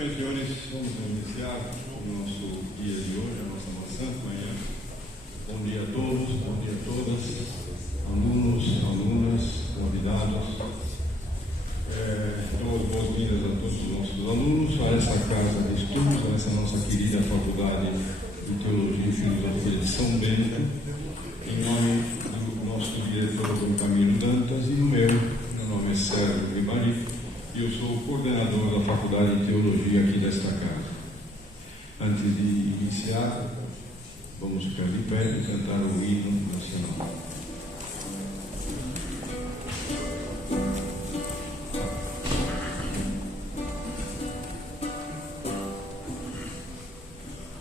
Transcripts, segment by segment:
Bem, senhores, vamos iniciar o nosso dia de hoje, a nossa santa manhã. Bom dia a todos, bom dia a todas, alunos, alunas, convidados. Dou as boas-vindas a todos os nossos alunos a essa casa de estudos, a essa nossa querida Faculdade de Teologia e Filosofia de São Bento, em nome do nosso diretor Camilo Dantas e do meu nome é Sérgio Guimari. Eu sou o coordenador da Faculdade de Teologia aqui desta casa. Antes de iniciar, vamos ficar de pé e cantar o hino nacional.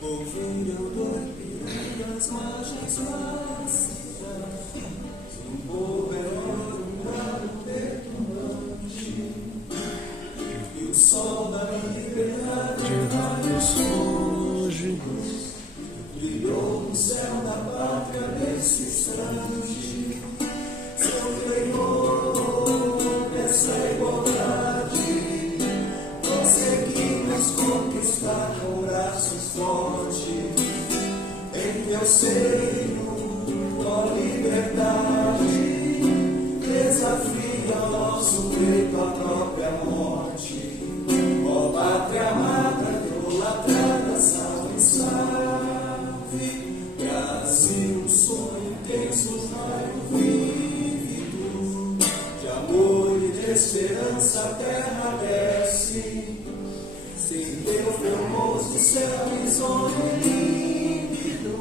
Ouviram do Ipiranga as margens macias, um povo herói, um galo petulante, e o sol da liberdade de vários cônjuges brilhou no céu da pátria nesse instante. Seu Senhor, essa igualdade conseguimos conquistar com braços fortes. Em teu seio, ó liberdade, desafia o nosso peito à própria morte. Ó pátria amada, idolatrada, salve, salve. Brasil, sonho intenso, raio vívido, de amor e de esperança a terra desce. Sem teu formoso céu risonho límpido,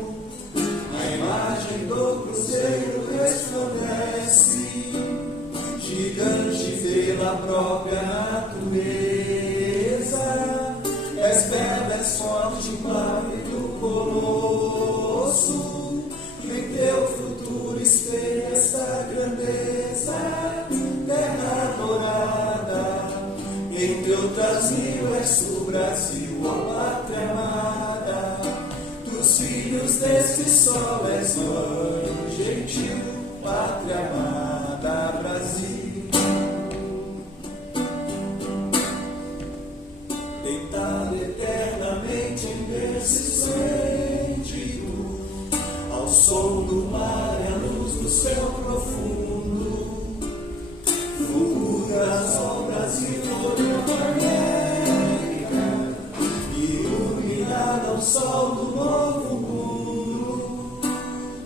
a imagem do cruzeiro resplandece, gigante pela própria natureza. És bela, és forte, pálido colosso, que em teu futuro espelha esta grandeza, terra dourada. Entre outras mil és o Brasil, ó pátria amada, dos filhos deste sol és mãe gentil, pátria amada, Brasil. Deitado eternamente em berço esplêndido, ao som do mar e à luz do céu profundo, fulguras ao Brasil, América, iluminada ao sol do novo mundo,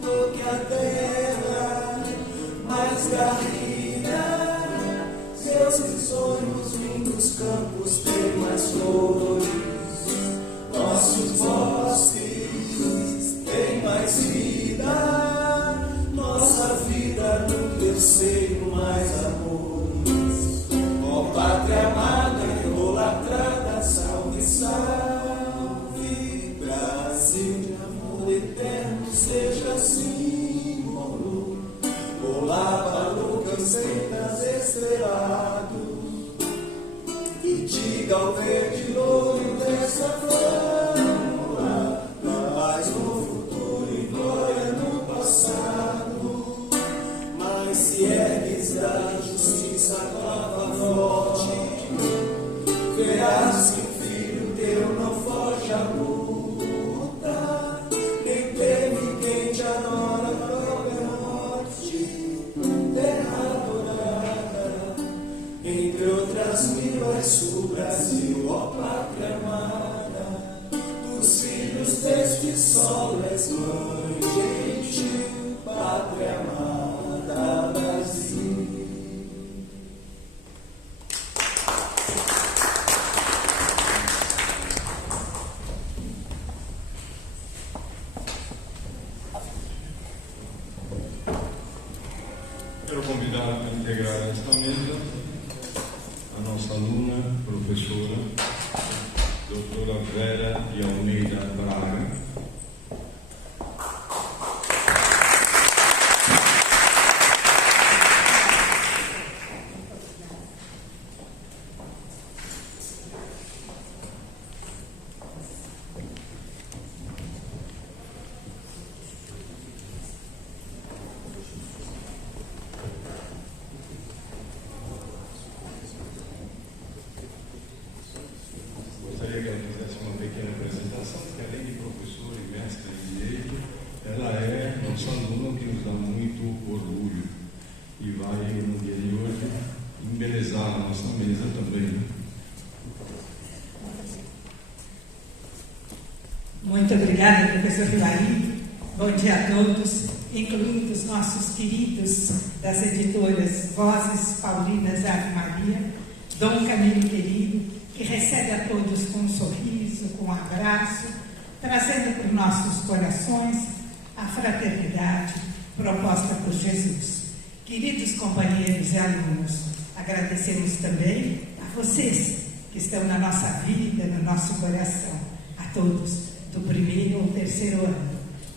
do que a terra mais garrida, seus risonhos lindos campos têm mais flores, nossos bosques têm mais vida, nossa vida no teu seio mais amor. Ó pátria amada, idolatrada, salve, salve. Brasil de amor eterno, seja símbolo. Olá para o cansetas estrelado, e diga ao verde louro dessa flâmula, paz no futuro e glória no passado. Mas se ergues da justiça clava forte, verás que o filho teu não foge à luta, nem teme quem te adora a própria morte, terra dourada. Entre outras mil és o Brasil, ó pátria amada, dos filhos deste sol és mãe gentil, pátria amada, Brasil. Quero convidar a integrar esta mesa a nossa aluna, professora, doutora Vera de Almeida Braga. Muito obrigada, professor Hilari. Bom dia a todos, incluindo os nossos queridos das editoras Vozes Paulinas Ave Maria, Dom Camilo querido, que recebe a todos com um sorriso, com um abraço, trazendo para os nossos corações a fraternidade proposta por Jesus. Queridos companheiros e alunos, agradecemos também a vocês que estão na nossa vida, no nosso coração, a todos do primeiro ou terceiro ano.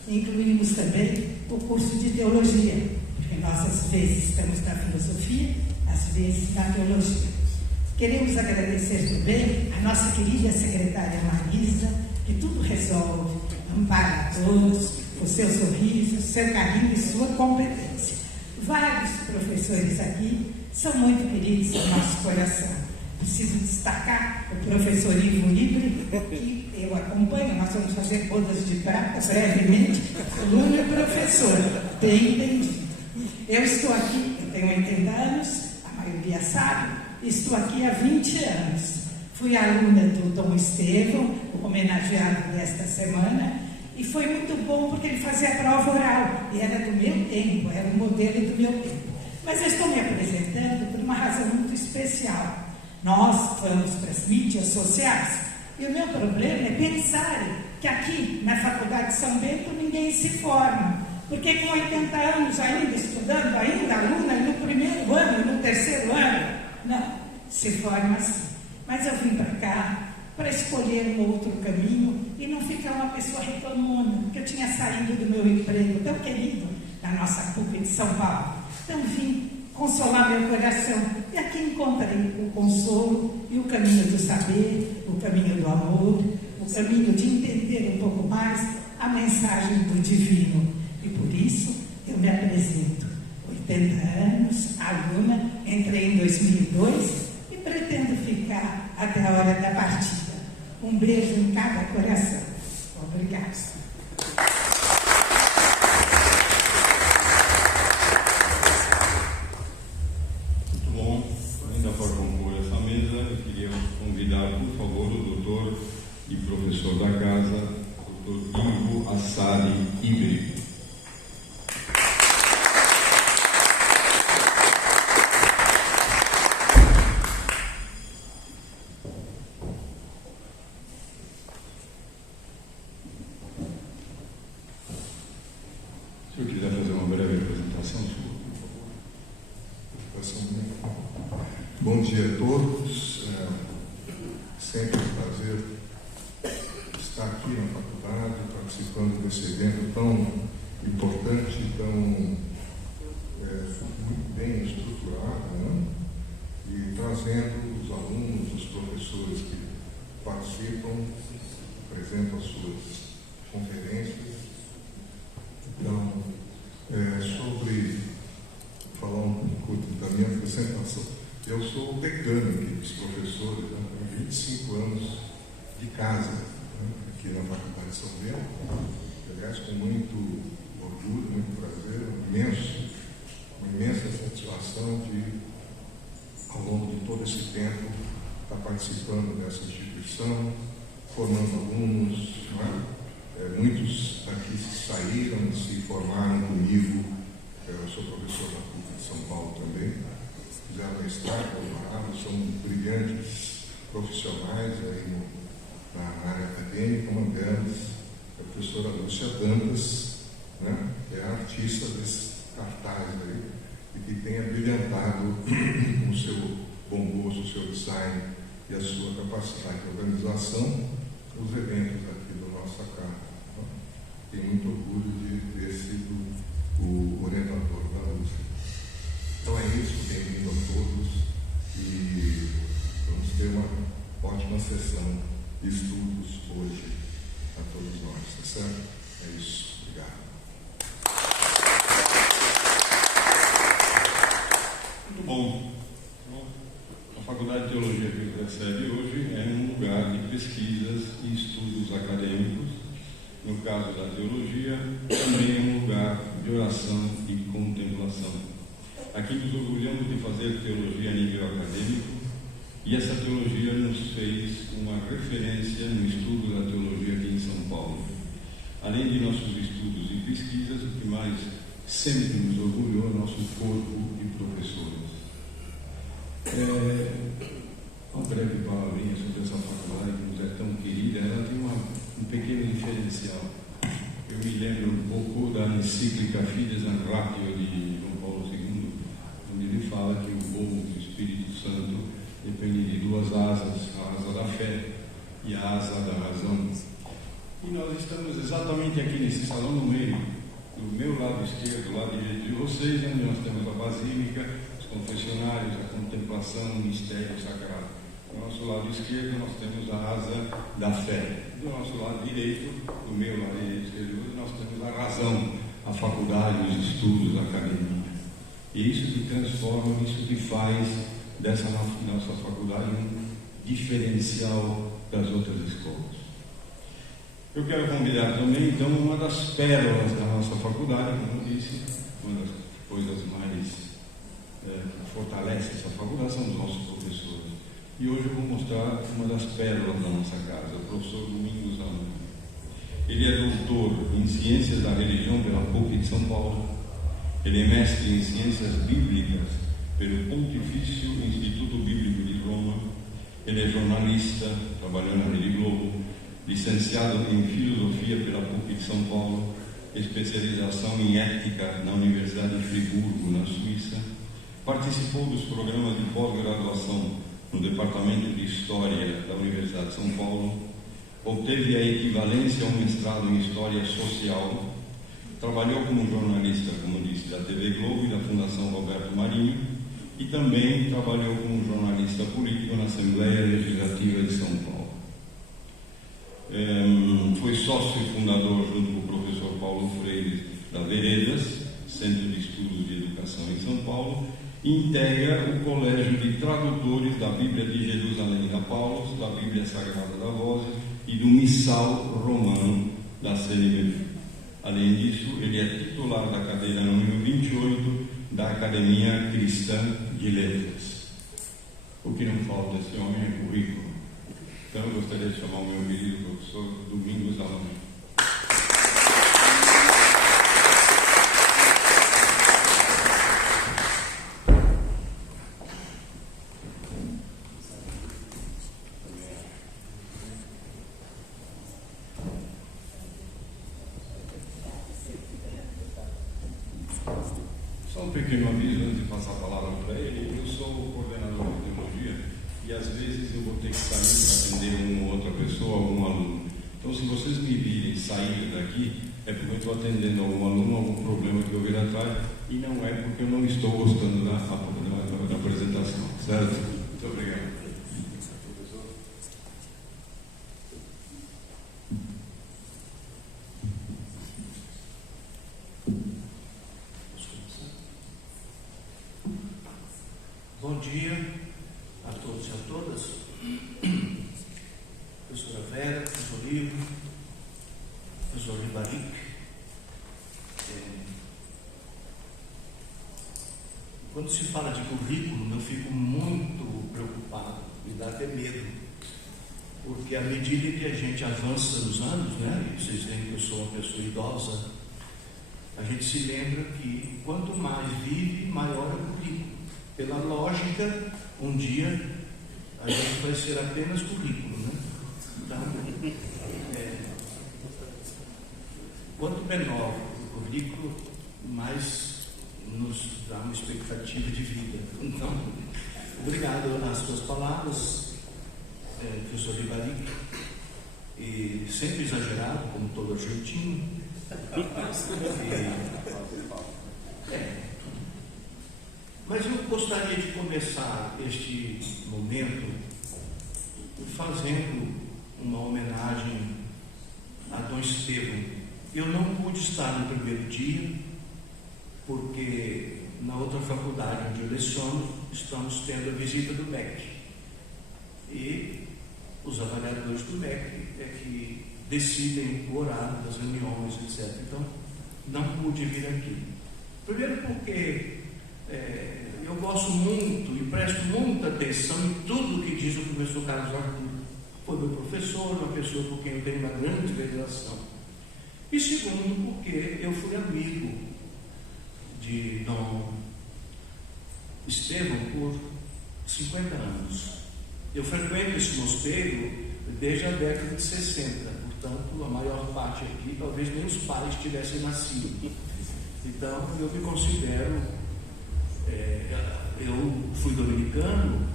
Incluímos também o curso de teologia, porque nós às vezes estamos na filosofia, às vezes na teologia. Queremos agradecer também a nossa querida secretária Marisa, que tudo resolve, ampara a todos, o seu sorriso, seu carinho e sua competência. Vários professores aqui são muito queridos no nosso coração. Preciso destacar o professor Ivo Libre, que eu acompanho, nós vamos fazer bodas de prata brevemente, aluno e professor, bem entendido. Eu estou aqui, eu tenho 80 anos, a maioria sabe, estou aqui há 20 anos. Fui aluna do Dom Estevão, o homenageado desta semana, e foi muito bom porque ele fazia a prova oral, e era do meu tempo, era um modelo do meu tempo. Mas eu estou me apresentando por uma razão muito especial. Nós vamos para as mídias sociais, e o meu problema é pensar que aqui na Faculdade de São Bento ninguém se forma, porque com 80 anos ainda estudando, ainda aluna no primeiro ano, no terceiro ano, não, se forma assim. Mas eu vim para cá para escolher um outro caminho e não ficar uma pessoa reclamona, porque eu tinha saído do meu emprego tão querido na nossa PUC de São Paulo. Então vim consolar meu coração, e aqui encontrei o consolo e o caminho do saber, o caminho do amor, o caminho de entender um pouco mais a mensagem do divino. E por isso eu me apresento. 80 anos, aluna, entrei em 2002 e pretendo ficar até a hora da partida. Um beijo em cada coração. Obrigada. Convidar, por favor, o doutor e professor da casa, doutor Ivo Assari Ibre. Se eu quiser fazer uma breve apresentação, Bom dia a todos. Sempre um prazer estar aqui na faculdade, participando desse evento tão importante, tão muito bem estruturado, né? E trazendo os alunos, os professores que participam, apresentam as suas conferências. Então, sobre falar um pouco da minha apresentação. Eu sou o decano aqui dos professores, né? Tenho 25 anos de casa, né? Aqui na Faculdade de São Bento. Aliás, com muito orgulho, muito prazer, uma imensa satisfação de, ao longo de todo esse tempo, estar participando dessa instituição, formando alunos, né? Muitos daqui saíram, se formaram comigo. Eu sou professor da PUC de São Paulo também. Fizeram mestrado, doutorado, são brilhantes profissionais aí na área acadêmica. Uma delas é a professora Lúcia Dantas, né? Que é a artista desses cartazes aí, e que tem abrilhantado com o seu bom gosto, o seu design e a sua capacidade de organização os eventos aqui da nossa casa. Tenho muito orgulho de ter sido o orientador da Lúcia. Então é isso, bem-vindo a todos e vamos ter uma ótima sessão de estudos hoje a todos nós, tá certo? É isso, obrigado. Muito bom. A Faculdade de Teologia que nos recebe hoje é um lugar de pesquisas e estudos acadêmicos. No caso da teologia, também é um lugar de oração e contemplação. Aqui nos orgulhamos de fazer teologia a nível acadêmico, e essa teologia nos fez uma referência no estudo da teologia aqui em São Paulo. Além de nossos estudos e pesquisas, o que mais sempre nos orgulhou é nosso corpo de professores. Uma breve palavrinha sobre essa faculdade que nos é tão querida. Ela tem um pequeno diferencial. Eu me lembro um pouco da encíclica Fides et Ratio de João Paulo II, onde ele fala que o voo do Espírito Santo depende de duas asas, a asa da fé e a asa da razão. E nós estamos exatamente aqui nesse salão no meio, do meu lado esquerdo, do lado direito de vocês, onde nós temos a basílica, os confessionários, a contemplação, o mistério sagrado. Do nosso lado esquerdo nós temos a asa da fé. Do nosso lado direito, do meu lado esquerdo, nós temos a razão, a faculdade, os estudos, a academia. E isso que transforma, isso que faz dessa nossa faculdade um diferencial das outras escolas. Eu quero convidar também, então, uma das pérolas da nossa faculdade, como eu disse, uma das coisas mais que fortalece essa faculdade são os nossos professores. E hoje eu vou mostrar uma das pérolas da nossa casa, o professor Domingos Alanha. Ele é doutor em Ciências da Religião pela PUC de São Paulo. Ele é mestre em Ciências Bíblicas pelo Pontifício Instituto Bíblico de Roma. Ele é jornalista, trabalhou na Rede Globo, licenciado em Filosofia pela PUC de São Paulo, especialização em Ética na Universidade de Friburgo, na Suíça. Participou dos programas de pós-graduação no Departamento de História da Universidade de São Paulo. Obteve a equivalência ao mestrado em História Social. Trabalhou como jornalista, como disse, da TV Globo e da Fundação Roberto Marinho, e também trabalhou como jornalista político na Assembleia Legislativa de São Paulo. Foi sócio e fundador, junto com o professor Paulo Freire, da Veredas, Centro de Estudos de Educação em São Paulo, e integra o Colégio de Tradutores da Bíblia de Jerusalém da Paulus, da Bíblia Sagrada da Voz e do Missal Romano da CNBB. Além disso, ele é titular da cadeira número 28 da Academia Cristã de Letras. O que não falta esse homem é currículo. Então eu gostaria de chamar o meu querido professor Domingos Alanha. Só um pequeno aviso antes de passar a palavra para ele. Eu sou o coordenador de teologia e às vezes eu vou ter que sair para atender uma ou outra pessoa, algum aluno. Então, se vocês me virem sair daqui, é porque eu estou atendendo algum aluno, algum problema que eu vir atrás, e não é porque eu não estou gostando da apresentação, certo? Muito obrigado. Bom dia a todos e a todas. Professora Vera, professor Livro, professor Ribaric. Quando se fala de currículo, eu fico muito preocupado, me dá até medo, porque à medida que a gente avança nos anos, né, e vocês veem que eu sou uma pessoa idosa, a gente se lembra que quanto mais vive, maior é o currículo. Pela lógica, um dia a gente vai ser apenas currículo, né? Então, quanto menor o currículo, mais nos dá uma expectativa de vida. Então, obrigado às suas palavras, professor Ribaric, e sempre exagerado, como todo argentino. Mas eu gostaria de começar este momento fazendo uma homenagem a Dom Estevão. Eu não pude estar no primeiro dia, porque na outra faculdade onde eu leciono, estamos tendo a visita do MEC. E os avaliadores do MEC é que decidem o horário das reuniões, etc. Então, não pude vir aqui. Primeiro porque eu gosto muito e presto muita atenção em tudo que diz o professor Carlos Arthur. Foi meu professor, uma pessoa por quem eu tenho uma grande veneração. E segundo, porque eu fui amigo de Dom Estevão por 50 anos. Eu frequento esse mosteiro desde a década de 60, portanto, a maior parte aqui, talvez nem os pais tivessem nascido. Então, eu me considero, eu fui dominicano,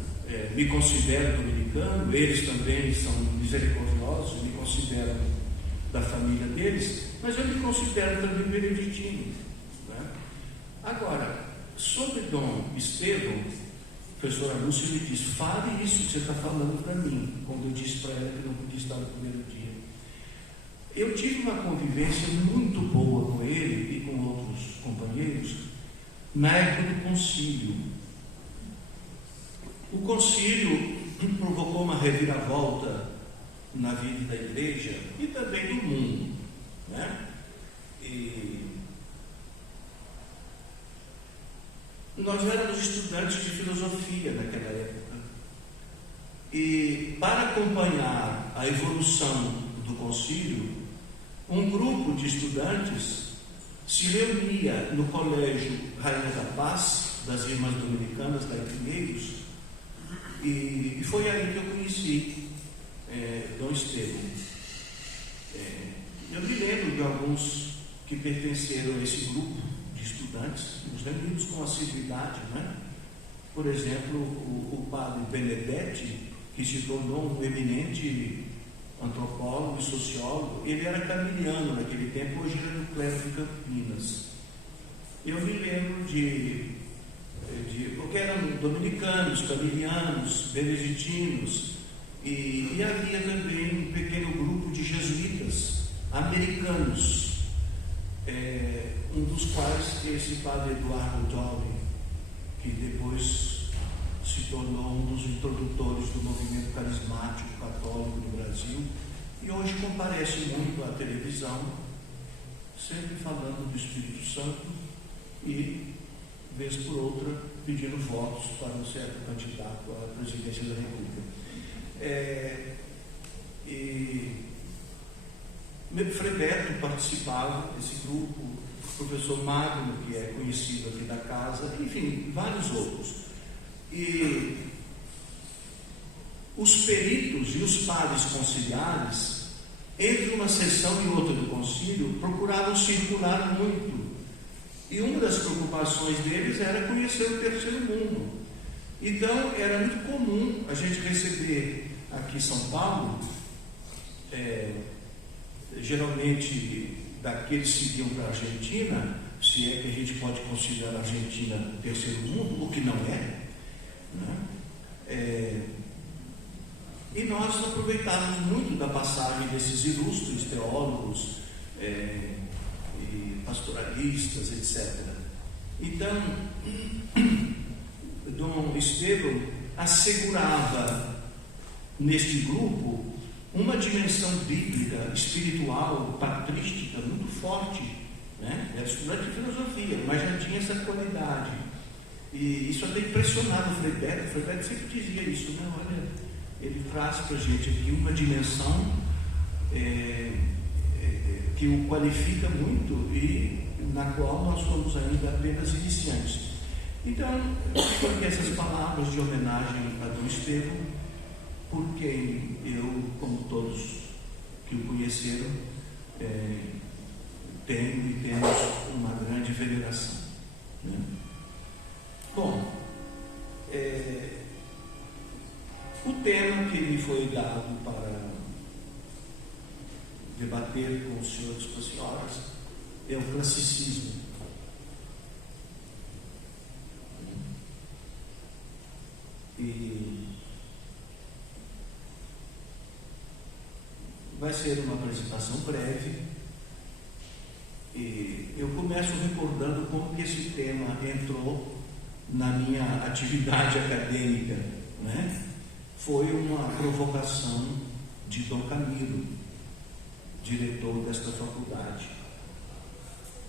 me considero dominicano, eles também são misericordiosos, me consideram da família deles, mas eu me considero também beneditino, né? Agora, sobre Dom Estevão, a professora Lúcia me disse: fale isso que você está falando para mim, quando eu disse para ela que não podia estar no primeiro dia. Eu tive uma convivência muito boa com ele e com outros companheiros na época do concílio. O concílio provocou uma reviravolta na vida da igreja e também do mundo, né? E nós éramos estudantes de filosofia naquela época, e para acompanhar a evolução do concílio, um grupo de estudantes se reunia no Colégio Rainha da Paz, das Irmãs Dominicanas da Pinheiros, e foi aí que eu conheci Dom Estevão. Eu me lembro de alguns que pertenceram a esse grupo de estudantes, nos reunimos com assiduidade, né? Por exemplo, o padre Benedetti, que se tornou um eminente antropólogo e sociólogo. Ele era camiliano naquele tempo, hoje ele é do clero de Campinas. Eu me lembro porque eram dominicanos, camilianos, beneditinos, e havia também um pequeno grupo de jesuítas americanos, um dos quais esse padre Eduardo Doyle, que depois se tornou um dos introdutores do movimento carismático católico no Brasil, e hoje comparece muito à televisão, sempre falando do Espírito Santo e, vez por outra, pedindo votos para um certo candidato à presidência da República. Frei Beto participava desse grupo, o professor Magno, que é conhecido aqui da casa, enfim, vários outros. E os peritos e os padres conciliares, entre uma sessão e outra do concílio, procuravam circular muito. E uma das preocupações deles era conhecer o terceiro mundo. Então, era muito comum a gente receber aqui em São Paulo, geralmente daqueles que iam para a Argentina, se é que a gente pode considerar a Argentina o terceiro mundo, o que não é, né? E nós aproveitávamos muito da passagem desses ilustres teólogos e pastoralistas, etc. Então, Dom Estevão assegurava neste grupo uma dimensão bíblica, espiritual, patrística muito forte, né? Era estudante de filosofia, mas já tinha essa qualidade. E isso até impressionava o Frei Beto. O Frei Beto sempre dizia isso, né? Olha, ele traz para a gente aqui uma dimensão que o qualifica muito e na qual nós somos ainda apenas iniciantes. Então, eu fico aqui essas palavras de homenagem a Dom Estevão, por quem eu, como todos que o conheceram, tenho e temos uma grande veneração, né? Bom, o tema que me foi dado para debater com os senhores e com as senhoras é o classicismo. E vai ser uma apresentação breve, e eu começo recordando como que esse tema entrou na minha atividade acadêmica, né? Foi uma provocação de Dom Camilo, diretor desta faculdade,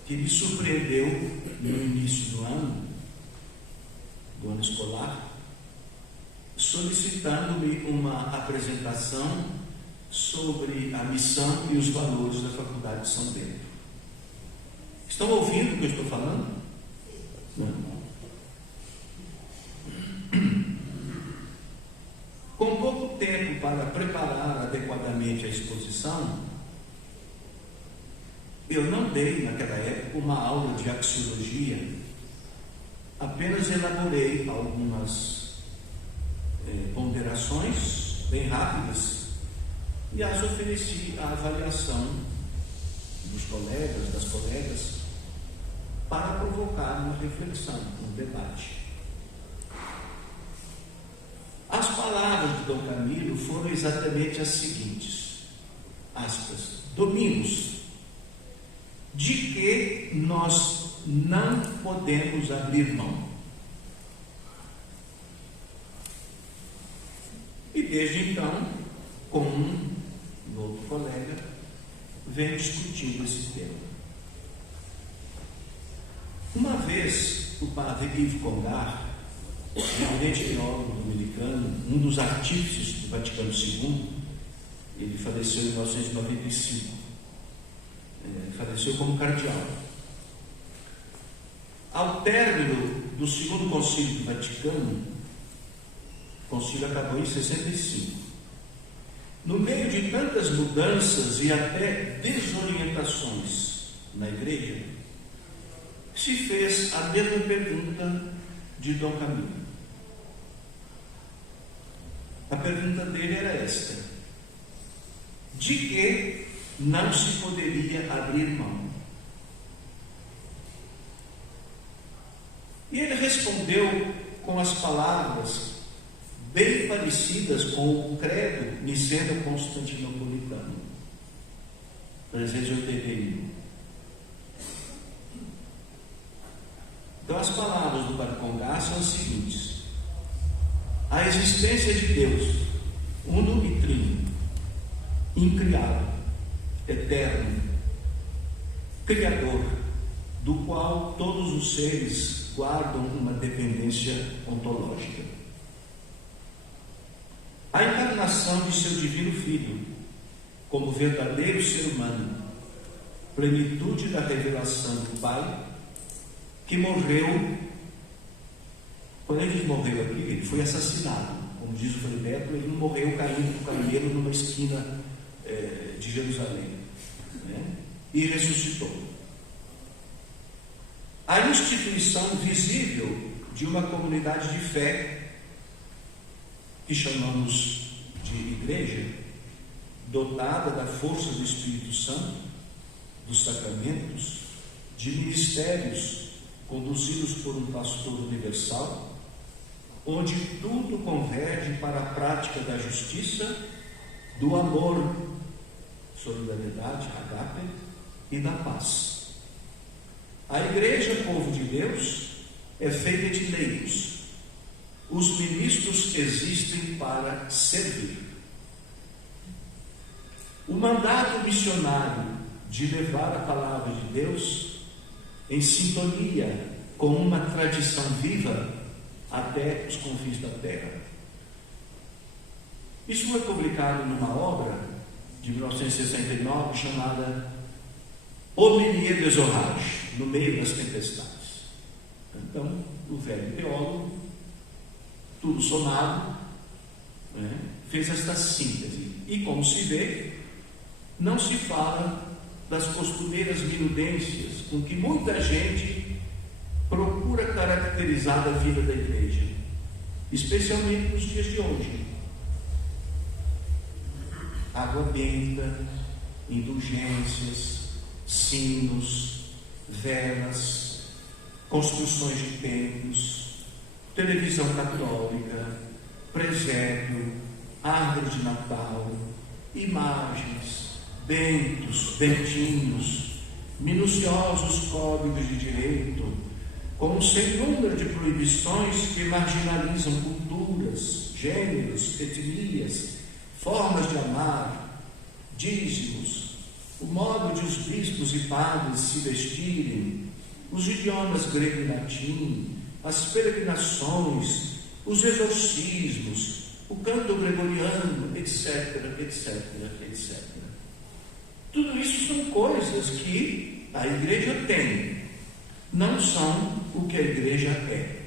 que me surpreendeu no início do ano escolar, solicitando-me uma apresentação sobre a missão e os valores da Faculdade de São Bento. Estão ouvindo o que eu estou falando? Não. Com pouco tempo para preparar adequadamente a exposição, eu não dei naquela época uma aula de axiologia, apenas elaborei algumas ponderações bem rápidas e as ofereci à avaliação dos colegas, das colegas, para provocar uma reflexão, um debate. As palavras de Dom Camilo foram exatamente as seguintes, aspas, domingos, de que nós não podemos abrir mão. E desde então, com um outro colega, vem discutindo esse tema. Uma vez, o padre Yves Congar, eminente teólogo dominicano, um dos artífices do Vaticano II, ele faleceu em 1995, faleceu como cardeal. Ao término do segundo concílio do Vaticano, o concílio acabou em 65. No meio de tantas mudanças e até desorientações na igreja, se fez a mesma pergunta de Dom Camilo. A pergunta dele era esta: de que não se poderia abrir mão? E ele respondeu com as palavras bem parecidas com o credo niceno-constantinopolitano, 381. Então, as palavras do Padre Congar são as seguintes: a existência de Deus, uno e trino, incriado, eterno, criador, do qual todos os seres guardam uma dependência ontológica. A encarnação de seu divino Filho, como verdadeiro ser humano, plenitude da revelação do Pai, que morreu. Quando ele diz morreu aqui, ele foi assassinado. Como diz o Frei Beto, ele não morreu caindo do camelo numa esquina de Jerusalém, né? E ressuscitou. A instituição visível de uma comunidade de fé, que chamamos de igreja, dotada da força do Espírito Santo, dos sacramentos, de ministérios conduzidos por um pastor universal, onde tudo converge para a prática da justiça, do amor, solidariedade, agape, e da paz. A igreja, povo de Deus, é feita de leigos. Os ministros existem para servir. O mandato missionário de levar a palavra de Deus em sintonia com uma tradição viva até os confins da terra. Isso foi publicado numa obra de 1969 chamada Au milieu des orages, no meio das tempestades. Então, o velho teólogo, tudo somado, fez esta síntese. E como se vê, não se fala das costureiras minudências com que muita gente procura caracterizar a vida da igreja, especialmente nos dias de hoje. Água benta, indulgências, sinos, velas, construções de templos, televisão católica, presépio, árvore de Natal, imagens, bentos, bentinhos, minuciosos códigos de direito, como sem número de proibições que marginalizam culturas, gêneros, etnias, formas de amar, dízimos, o modo de os bispos e padres se vestirem, os idiomas grego e latim, as peregrinações, os exorcismos, o canto gregoriano, etc, etc, etc. Tudo isso são coisas que a igreja tem, não são o que a igreja é.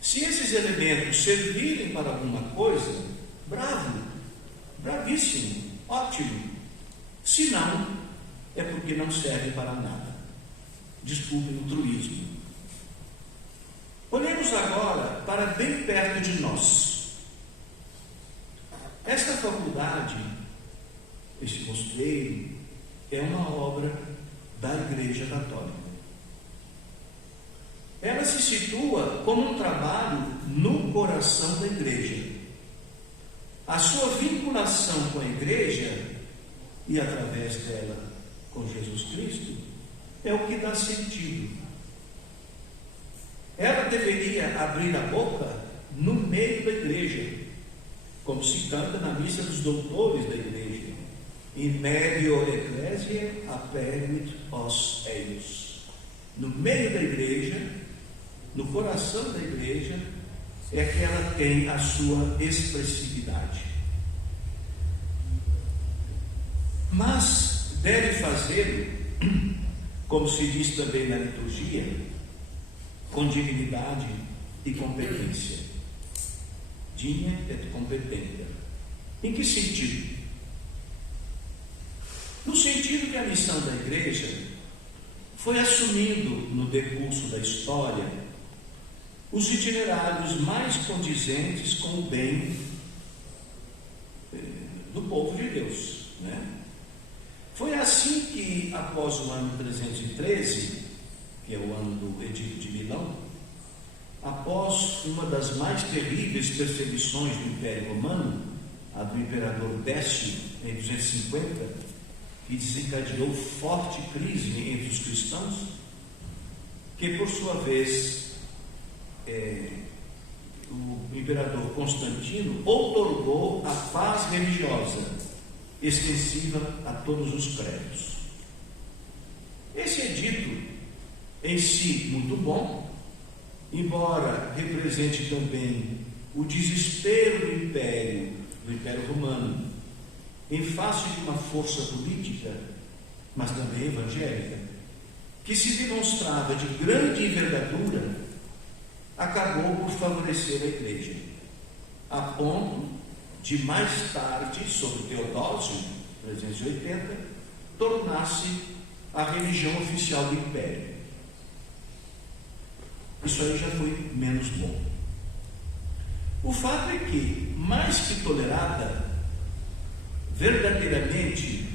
Se esses elementos servirem para alguma coisa, bravo, bravíssimo, ótimo. Se não, é porque não serve para nada. Desculpem o truísmo. Olhemos agora para bem perto de nós. Esta faculdade, este mosteiro, é uma obra da Igreja Católica. Ela se situa como um trabalho no coração da igreja. A sua vinculação com a igreja e através dela com Jesus Cristo é o que dá sentido. Ela deveria abrir a boca no meio da igreja, como se canta na missa dos doutores da igreja: in medio ecclesiae aperit os eius. No meio da igreja, no coração da igreja, é que ela tem a sua expressividade. Mas deve fazê-lo, como se diz também na liturgia, com dignidade e competência. Digna et competente. Em que sentido? No sentido que a missão da igreja foi assumindo no decurso da história os itinerários mais condizentes com o bem do povo de Deus, né? Foi assim que, após o ano 313, que é o ano do Edito de Milão, após uma das mais terríveis perseguições do Império Romano, a do imperador Décio, em 250, que desencadeou forte crise entre os cristãos, que por sua vez o imperador Constantino outorgou a paz religiosa extensiva a todos os credos. Esse edito em si muito bom, embora represente também o desespero do Império Romano, em face de uma força política, mas também evangélica, que se demonstrava de grande envergadura, acabou por favorecer a igreja, a ponto de mais tarde, sob Teodósio, 380, tornar-se a religião oficial do império. Isso aí já foi menos bom. O fato é que, mais que tolerada, verdadeiramente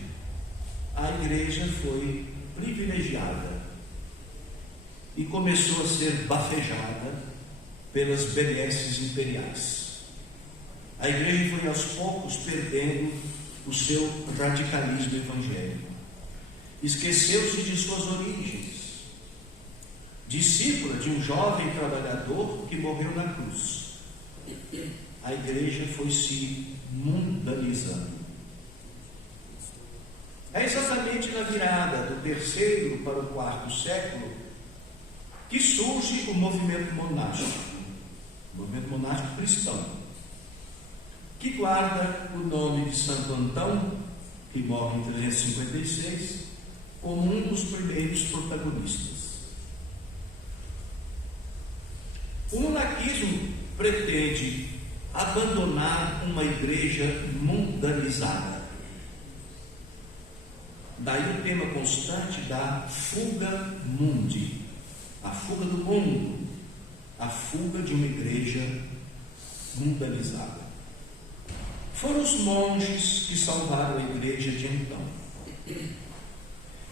a igreja foi privilegiada e começou a ser bafejada pelas benesses imperiais. A igreja foi aos poucos perdendo o seu radicalismo evangélico. Esqueceu-se de suas origens. Discípula de um jovem trabalhador que morreu na cruz. A igreja foi se mundanizando. É exatamente na virada do 3º para o 4º século que surge o movimento monástico cristão, que guarda o nome de Santo Antão, que morre em 356, como um dos primeiros protagonistas. O monaquismo pretende abandonar uma igreja mundanizada. Daí o tema constante da fuga mundi, a fuga do mundo, a fuga de uma igreja mundanizada. Foram os monges que salvaram a igreja de então,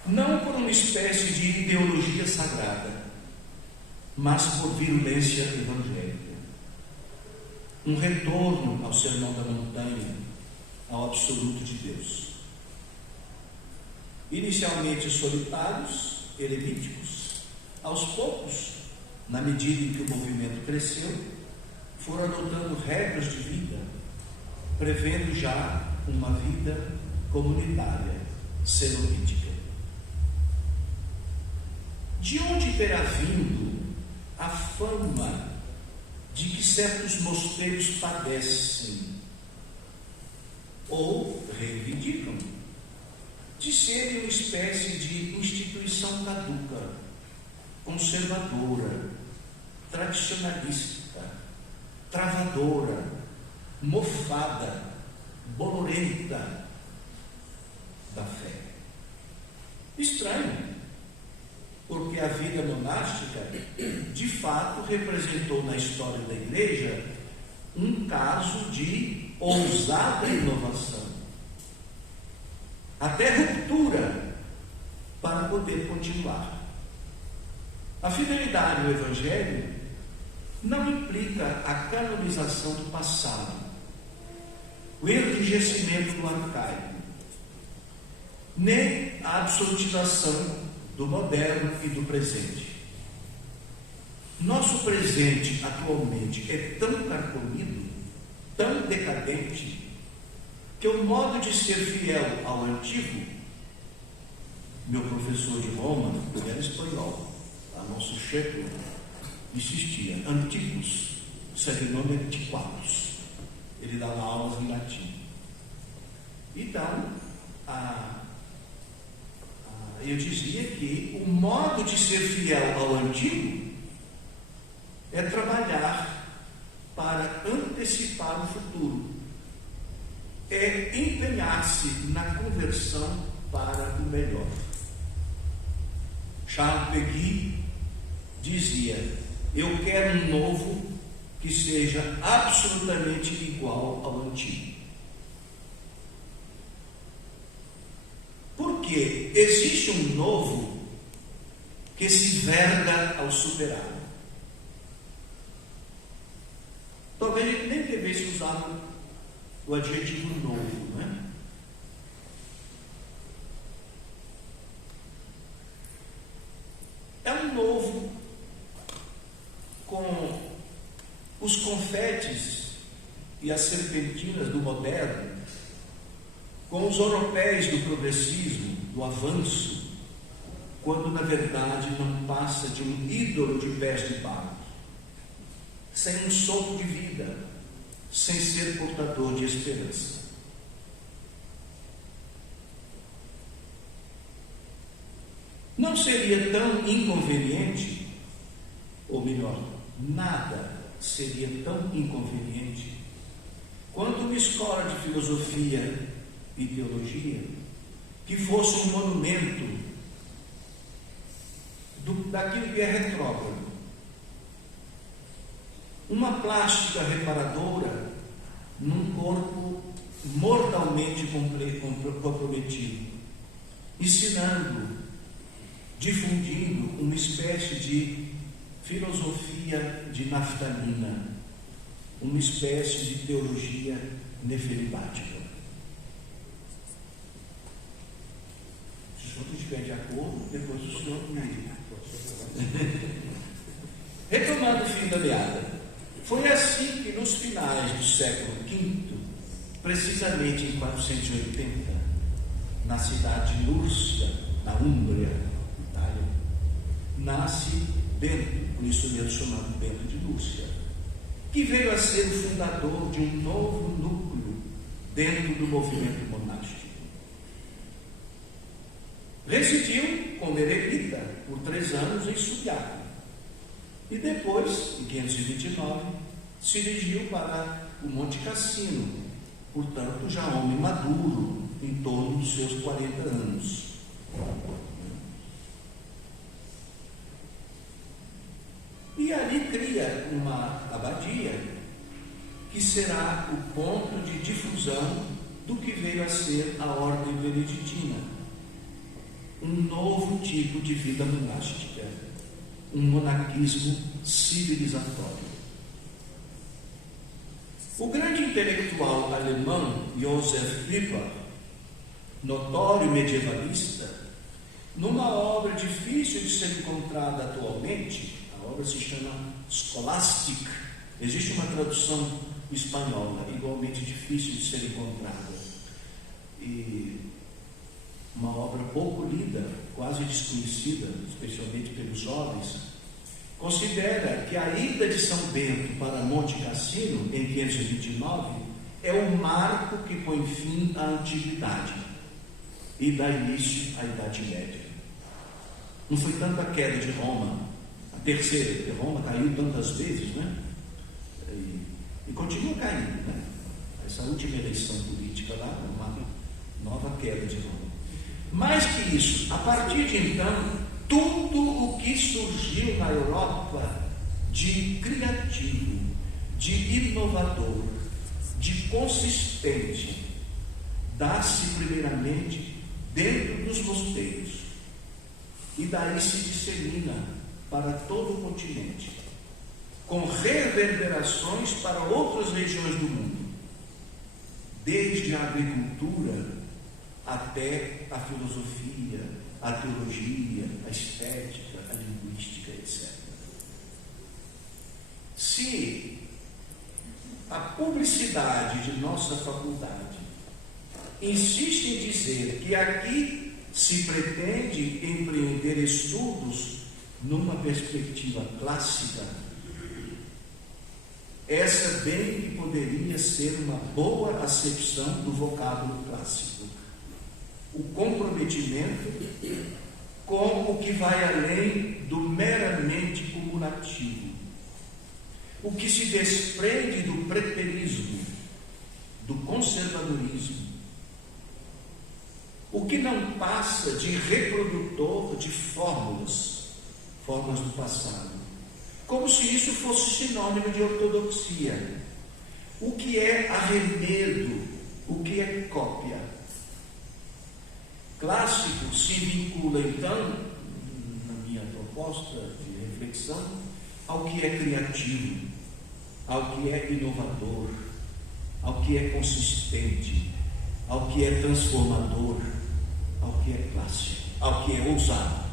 não por uma espécie de ideologia sagrada, mas por virulência evangélica. Um retorno ao sermão da montanha, ao absoluto de Deus. Inicialmente solitários, eremíticos, aos poucos, na medida em que o movimento cresceu, foram adotando regras de vida, prevendo já uma vida comunitária, cenobítica. De onde terá vindo a fama de que certos mosteiros padecem ou reivindicam de serem uma espécie de instituição caduca, conservadora, tradicionalista, travadora, mofada, bolorenta da fé. Estranho, porque a vida monástica, de fato, representou na história da Igreja um caso de ousada inovação, até ruptura, para poder continuar. A fidelidade ao Evangelho não implica a canonização do passado, o enrijecimento do arcaico, nem a absolutização do moderno e do presente. Nosso presente atualmente é tão carcomido, tão decadente, que o modo de ser fiel ao antigo, meu professor de Roma, ele era espanhol, Alonso Checo, insistia, antigos, serenome antiquados. Ele dava aulas em latim. Então, eu dizia que o modo de ser fiel ao antigo é trabalhar para antecipar o futuro, é empenhar-se na conversão para o melhor. Charles Péguy dizia: eu quero um novo que seja absolutamente igual ao antigo. Porque existe um novo que se verga ao superado. Talvez ele nem devesse usar o adjetivo novo, não é? É um novo com os confetes e as serpentinas do moderno, com os oropeis do progressismo, do avanço, quando na verdade não passa de um ídolo de pés de barro, sem um sopro de vida, sem ser portador de esperança. Não seria tão inconveniente, ou melhor, nada seria tão inconveniente quanto uma escola de filosofia e teologia que fosse um monumento daquilo que é retrógrado, uma plástica reparadora num corpo mortalmente comprometido, ensinando, difundindo uma espécie de filosofia de naftalina, uma espécie de teologia nefelibática. Se o senhor estiver de acordo, depois o senhor me diga. Retomando o fim da meada, foi assim que nos finais do século V, precisamente em 480, na cidade de Nursia, na Úmbria, Itália, nasce Bento, por isso ele é chamado Bento de Nursia, que veio a ser o fundador de um novo núcleo dentro do movimento monástico. Residiu como eremita por 3 anos em Subiaco e depois, em 529, se dirigiu para o Monte Cassino, portanto já homem maduro, em torno dos seus 40 anos. E ali cria uma abadia que será o ponto de difusão do que veio a ser a ordem beneditina, um novo tipo de vida monástica, um monarquismo civilizatório. O grande intelectual alemão Joseph Pieper, notório medievalista, numa obra difícil de ser encontrada atualmente, a obra se chama Scholastic, existe uma tradução espanhola igualmente difícil de ser encontrada, e uma obra pouco lida, quase desconhecida, especialmente pelos jovens. considera que a ida de São Bento para Monte Cassino, em 529, é o marco que põe fim à antiguidade e dá início à Idade Média. Não foi tanto a queda de Roma, a terceira, porque Roma caiu tantas vezes, né? E continua caindo, né? Essa última eleição política lá, uma nova queda de Roma. Mais que isso, a partir de então, tudo o que surgiu na Europa de criativo, de inovador, de consistente, dá-se primeiramente dentro dos mosteiros e daí se dissemina para todo o continente, com reverberações para outras regiões do mundo, desde a agricultura até a filosofia, a teologia, a estética, a linguística, etc. Se a publicidade de nossa faculdade insiste em dizer que aqui se pretende empreender estudos numa perspectiva clássica, essa bem que poderia ser uma boa acepção do vocábulo clássico. O comprometimento com o que vai além do meramente cumulativo, o que se desprende do preterismo, do conservadorismo, o que não passa de reprodutor de fórmulas do passado, como se isso fosse sinônimo de ortodoxia. O que é arremedo, o que é cópia. Clássico se vincula, então, na minha proposta de reflexão, ao que é criativo, ao que é inovador, ao que é consistente, ao que é transformador, ao que é clássico, ao que é ousado.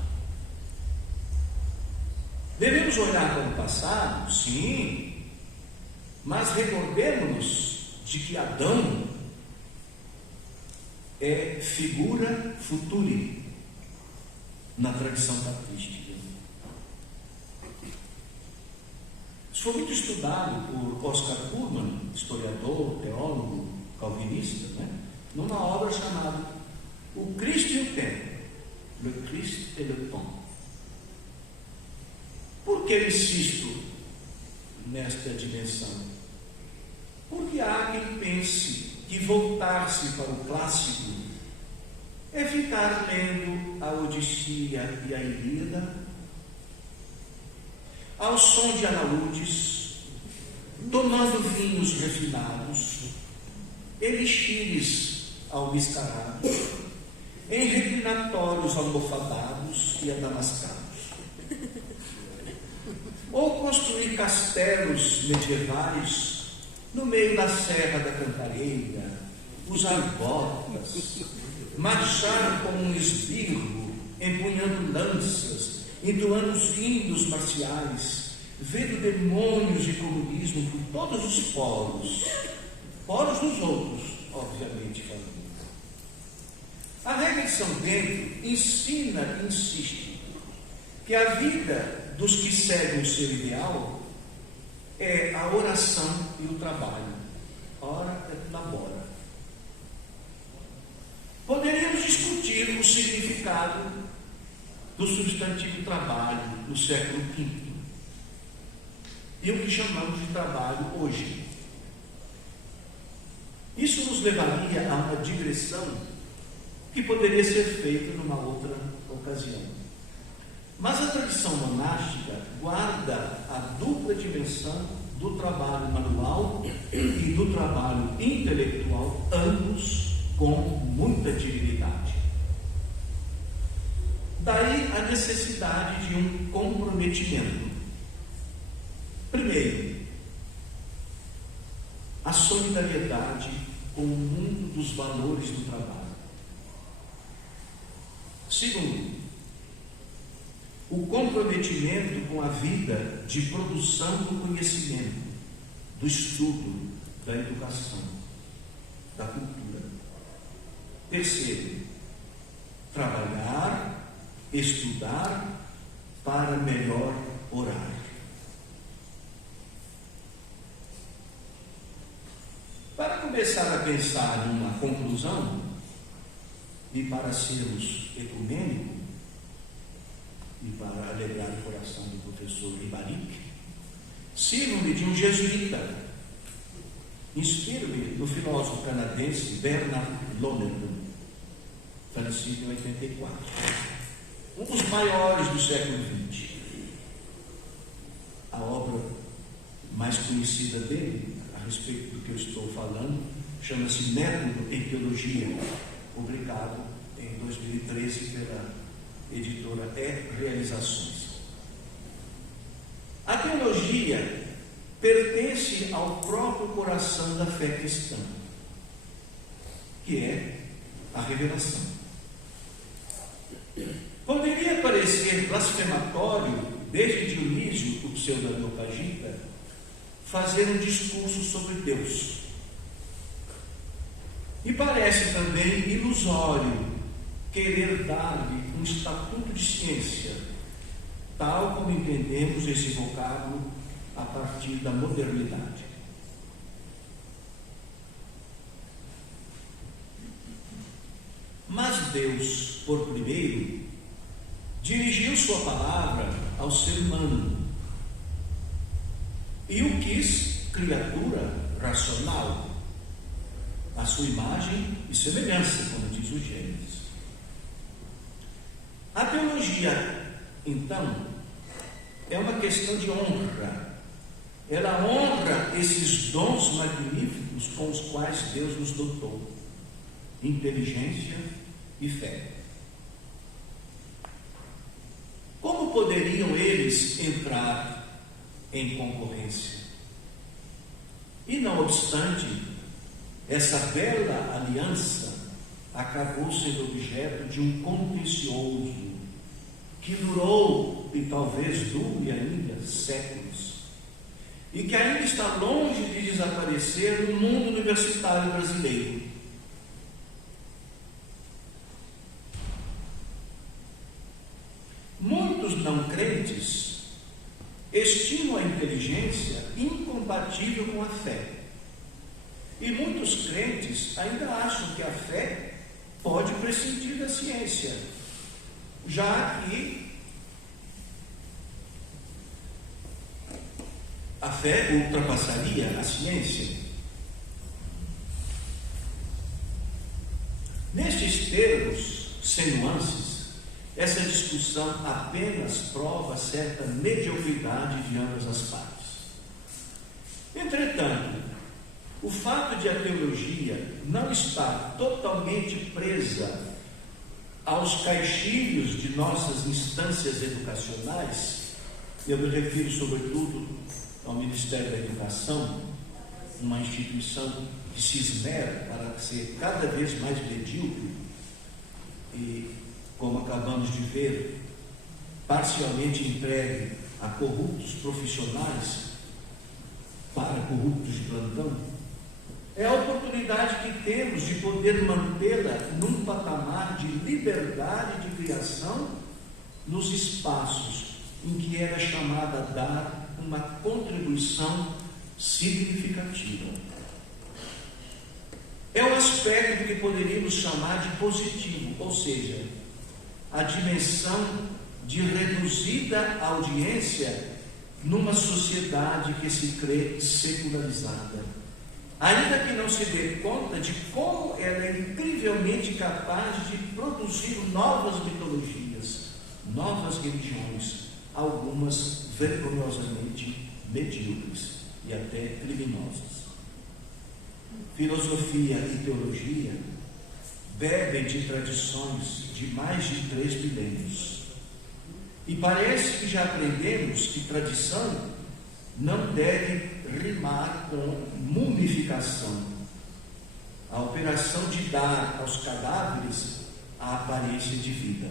Devemos olhar para o passado, sim, mas recordemos-nos de que Adão é figura futuri na tradição patrística. Isso foi muito estudado por Oscar Cullmann, historiador, teólogo, calvinista, né? Numa obra chamada O Cristo e o Tempo, Le Christ et le Temps. Por que eu insisto nesta dimensão? Porque há quem pense que voltar-se para o clássico é ficar lendo a Odisseia e a Ilíada ao som de alaúdes, tomando vinhos refinados, elixires almiscarados, em reclinatórios almofadados e adamascados. Ou construir castelos medievais no meio da Serra da Cantareira, usar botas, marchar como um esbirro, empunhando lanças, entoando os hinos marciais, vendo demônios de comunismo por todos os poros dos outros, obviamente falando. A regra de São Bento ensina e insiste que a vida dos que seguem o seu ideal é a oração e o trabalho. Ora et labora. Poderíamos discutir o significado do substantivo trabalho no século V e o que chamamos de trabalho hoje. Isso nos levaria a uma digressão que poderia ser feita numa outra ocasião. Mas a tradição monástica guarda a dupla dimensão do trabalho manual e do trabalho intelectual, ambos com muita dignidade. Daí a necessidade de um comprometimento. Primeiro, a solidariedade com o mundo dos valores do trabalho. Segundo, o comprometimento com a vida de produção do conhecimento, do estudo, da educação, da cultura. Terceiro, trabalhar, estudar para melhor orar. Para começar a pensar numa conclusão, e para sermos ecumênicos, e para alegrar o coração do professor Ribaric, sirvo-me de um jesuíta. Inspiro-me no filósofo canadense Bernard Lonergan, falecido em 84, um dos maiores do século XX. A obra mais conhecida dele, a respeito do que eu estou falando, chama-se Método em Teologia, publicado em 2013 pela editora Realizações. A teologia pertence ao próprio coração da fé cristã, que é a revelação. Poderia parecer blasfematório, desde Dionísio, o pseudo-areopagita, fazer um discurso sobre Deus. E parece também ilusório querer dar-lhe um estatuto de ciência, tal como entendemos esse vocábulo a partir da modernidade. Mas Deus, por primeiro, dirigiu sua palavra ao ser humano e o quis criatura racional, à sua imagem e semelhança, como diz o Gênesis. A teologia, então, é uma questão de honra. Ela honra esses dons magníficos com os quais Deus nos dotou: inteligência e fé. Como poderiam eles entrar em concorrência? E não obstante, essa bela aliança acabou sendo objeto de um contencioso que durou e talvez dure ainda séculos, e que ainda está longe de desaparecer no mundo universitário brasileiro. Muitos não crentes estimam a inteligência incompatível com a fé. E muitos crentes ainda acham que a fé pode prescindir da ciência, já que a fé ultrapassaria a ciência. Nestes termos, sem nuances, essa discussão apenas prova certa mediocridade de ambas as partes. Entretanto, o fato de a teologia não estar totalmente presa aos caixilhos de nossas instâncias educacionais, eu me refiro sobretudo ao Ministério da Educação, uma instituição que se esmera para ser cada vez mais medíocre e, como acabamos de ver, parcialmente entregue a corruptos profissionais para corruptos de plantão. É a oportunidade que temos de poder mantê-la num patamar de liberdade de criação nos espaços em que ela é chamada a dar uma contribuição significativa. É um aspecto que poderíamos chamar de positivo, ou seja, a dimensão de reduzida audiência numa sociedade que se crê secularizada, ainda que não se dê conta de como ela é incrivelmente capaz de produzir novas mitologias, novas religiões, algumas vergonhosamente medíocres e até criminosas. Filosofia e teologia bebem de tradições de mais de 3 milênios. E parece que já aprendemos que tradição não deve rimar com mumificação, a operação de dar aos cadáveres a aparência de vida.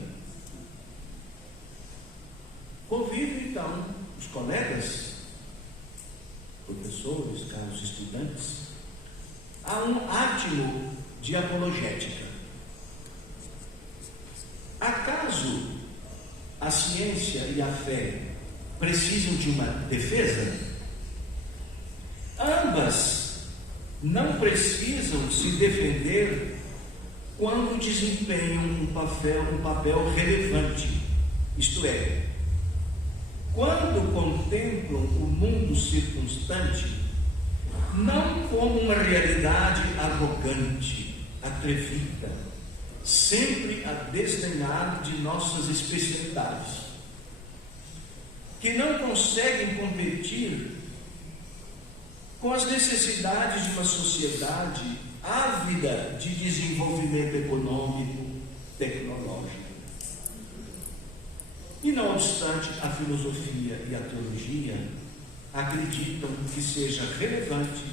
Convido então os colegas, professores, caros estudantes, a um átimo de apologética. Acaso a ciência e a fé precisam de uma defesa, ambas não precisam se defender quando desempenham um papel relevante, isto é, quando contemplam o mundo circunstante não como uma realidade arrogante, atrevida, sempre a desdenhar de nossas especialidades, que não conseguem competir com as necessidades de uma sociedade ávida de desenvolvimento econômico, tecnológico. E não obstante, a filosofia e a teologia acreditam que seja relevante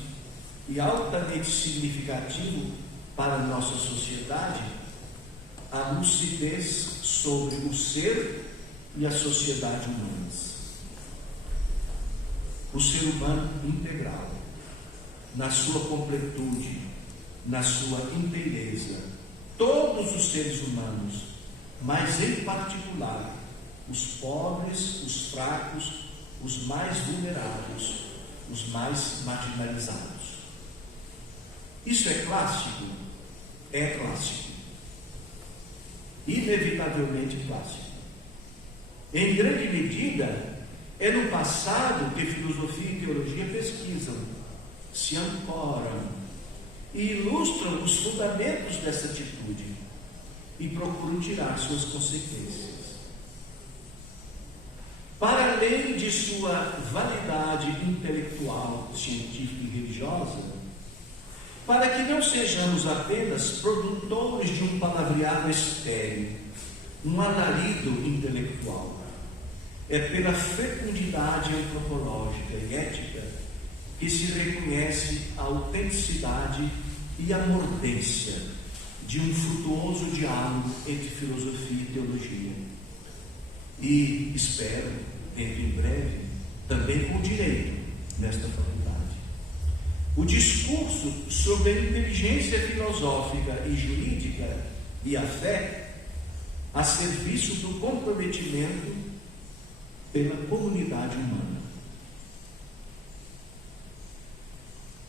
e altamente significativo para a nossa sociedade a lucidez sobre o ser e a sociedade humanas. O ser humano integral, na sua completude, na sua inteireza, todos os seres humanos, mas em particular os pobres, os fracos, os mais vulneráveis, os mais marginalizados. Isso é clássico? É clássico. Inevitavelmente clássico. Em grande medida, é no passado que filosofia e teologia pesquisam, se ancoram e ilustram os fundamentos dessa atitude e procuram tirar suas consequências. Para além de sua validade intelectual, científica e religiosa, para que não sejamos apenas produtores de um palavreado estéril, um alarido intelectual, é pela fecundidade antropológica e ética que se reconhece a autenticidade e a mordência de um frutuoso diálogo entre filosofia e teologia. E espero, dentro em breve, também com o direito nesta faculdade. O discurso sobre a inteligência filosófica e jurídica e a fé a serviço do comprometimento pela comunidade humana.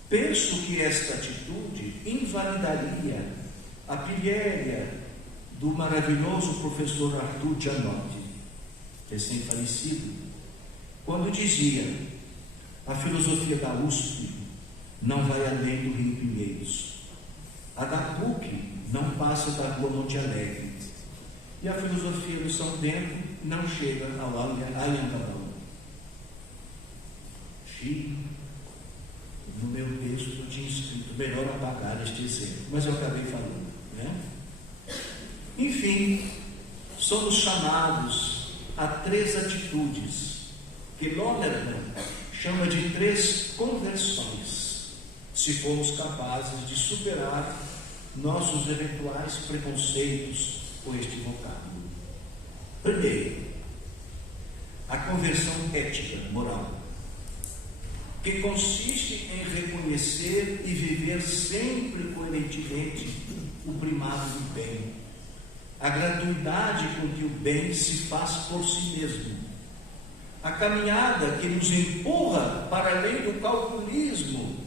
Penso que esta atitude invalidaria a pilhéria do maravilhoso professor Arthur Gianotti, recém-falecido, quando dizia: a filosofia da USP não vai além do Rio Pinheiros, a da PUC não passa da Rua Monte Alegre, e a filosofia do São Bento não chega ao Anhangabaú. No meu texto eu tinha escrito melhor apagar este exemplo, mas eu acabei falando, né? Enfim, somos chamados a 3 atitudes que Lonergan chama de 3 conversões, se formos capazes de superar nossos eventuais preconceitos com este vocábulo. Primeiro, a conversão ética, moral, que consiste em reconhecer e viver sempre coerentemente o primado do bem, a gratuidade com que o bem se faz por si mesmo, a caminhada que nos empurra para além do calculismo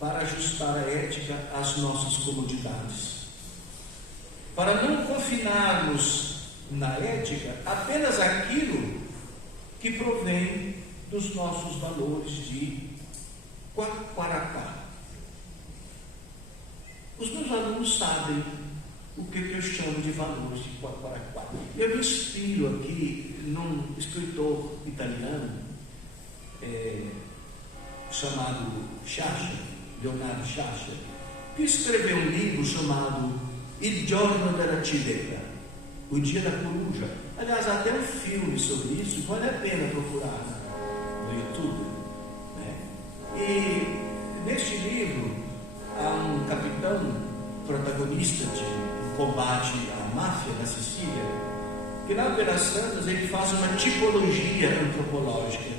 para ajustar a ética às nossas comodidades, para não confinarmos na ética apenas aquilo que provém dos nossos valores de Quaquaracá. Os meus alunos sabem o que eu chamo de valores de Quaquaracá. Eu me inspiro aqui num escritor italiano chamado Sciascia, Leonardo Sciascia, que escreveu um livro chamado Il giorno della civetta, o dia da coruja. Aliás, há até um filme sobre isso, vale a pena procurar no YouTube, né? E neste livro há um capitão protagonista de um combate à máfia da Sicília, que lá pelas tantas ele faz uma tipologia antropológica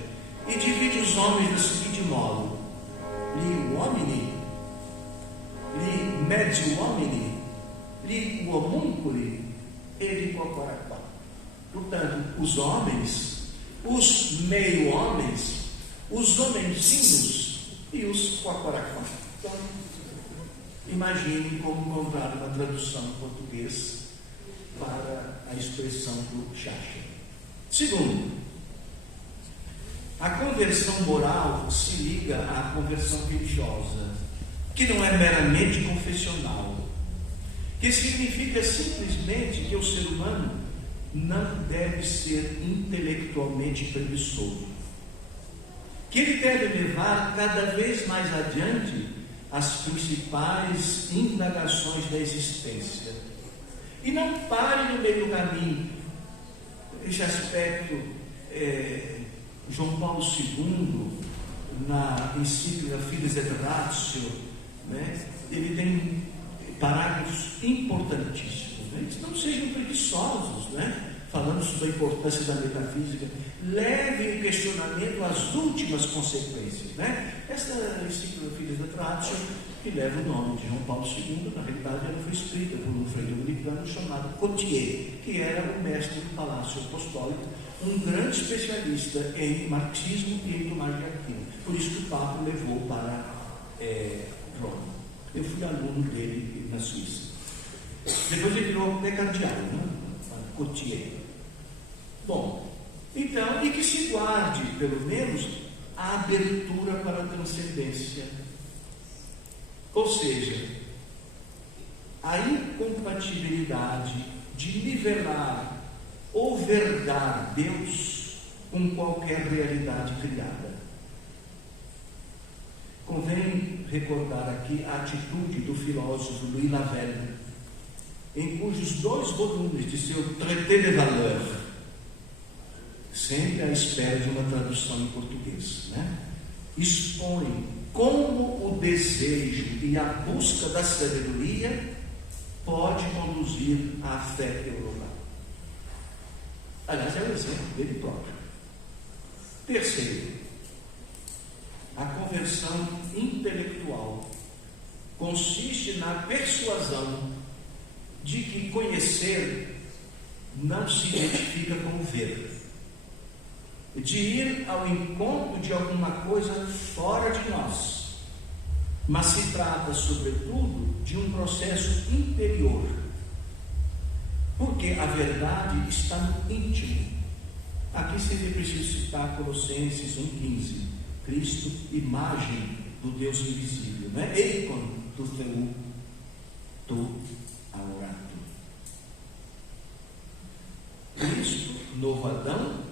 e divide os homens do seguinte modo: gli uomini, gli mezzi uomini, gli uomuncoli e gli Quaquaracá. Portanto, os homens os meio-homens, os homenzinhos e os quaquaracó. Então, imaginem como encontrar uma tradução em português para a expressão do Chacha. Segundo, a conversão moral se liga à conversão religiosa, que não é meramente confessional, que significa simplesmente que o ser humano não deve ser intelectualmente preguiçoso, que ele deve levar cada vez mais adiante as principais indagações da existência e não pare no meio do caminho. Esse aspecto, João Paulo II, na encíclica Fides et Ratio, né, ele tem parágrafos importantíssimos. Né? Não sejam preguiçosos, né? Falando sobre a importância da metafísica, levem o questionamento às últimas consequências. Né? Esta encíclica Fides et Ratio, que leva o nome de João Paulo II, na realidade ela foi escrita por um frei dominicano chamado Cotier, que era o mestre do Palácio Apostólico, um grande especialista em marxismo e em Tomás de Aquino. Por isso que o Papa levou para Roma. Eu fui aluno dele na Suíça. Depois ele virou até cardeal, né? Cotier. Bom, então, e que se guarde, pelo menos, a abertura para a transcendência. Ou seja, a incompatibilidade de nivelar ou verdar Deus com qualquer realidade criada. Convém recordar aqui a atitude do filósofo Louis Lavelle, em cujos 2 volumes de seu Traité de Valeurs, sempre à espera de uma tradução em português, né, expõe como o desejo e a busca da sabedoria pode conduzir à fé teologal. Aliás, é o exemplo dele próprio. Terceiro, a conversão intelectual consiste na persuasão de que conhecer não se identifica com ver, de ir ao encontro de alguma coisa fora de nós, mas se trata, sobretudo, de um processo interior, porque a verdade está no íntimo. Aqui seria preciso citar Colossenses 1,15, Cristo, imagem do Deus invisível, né? Eikon do Theou, do aurato. Cristo, novo Adão,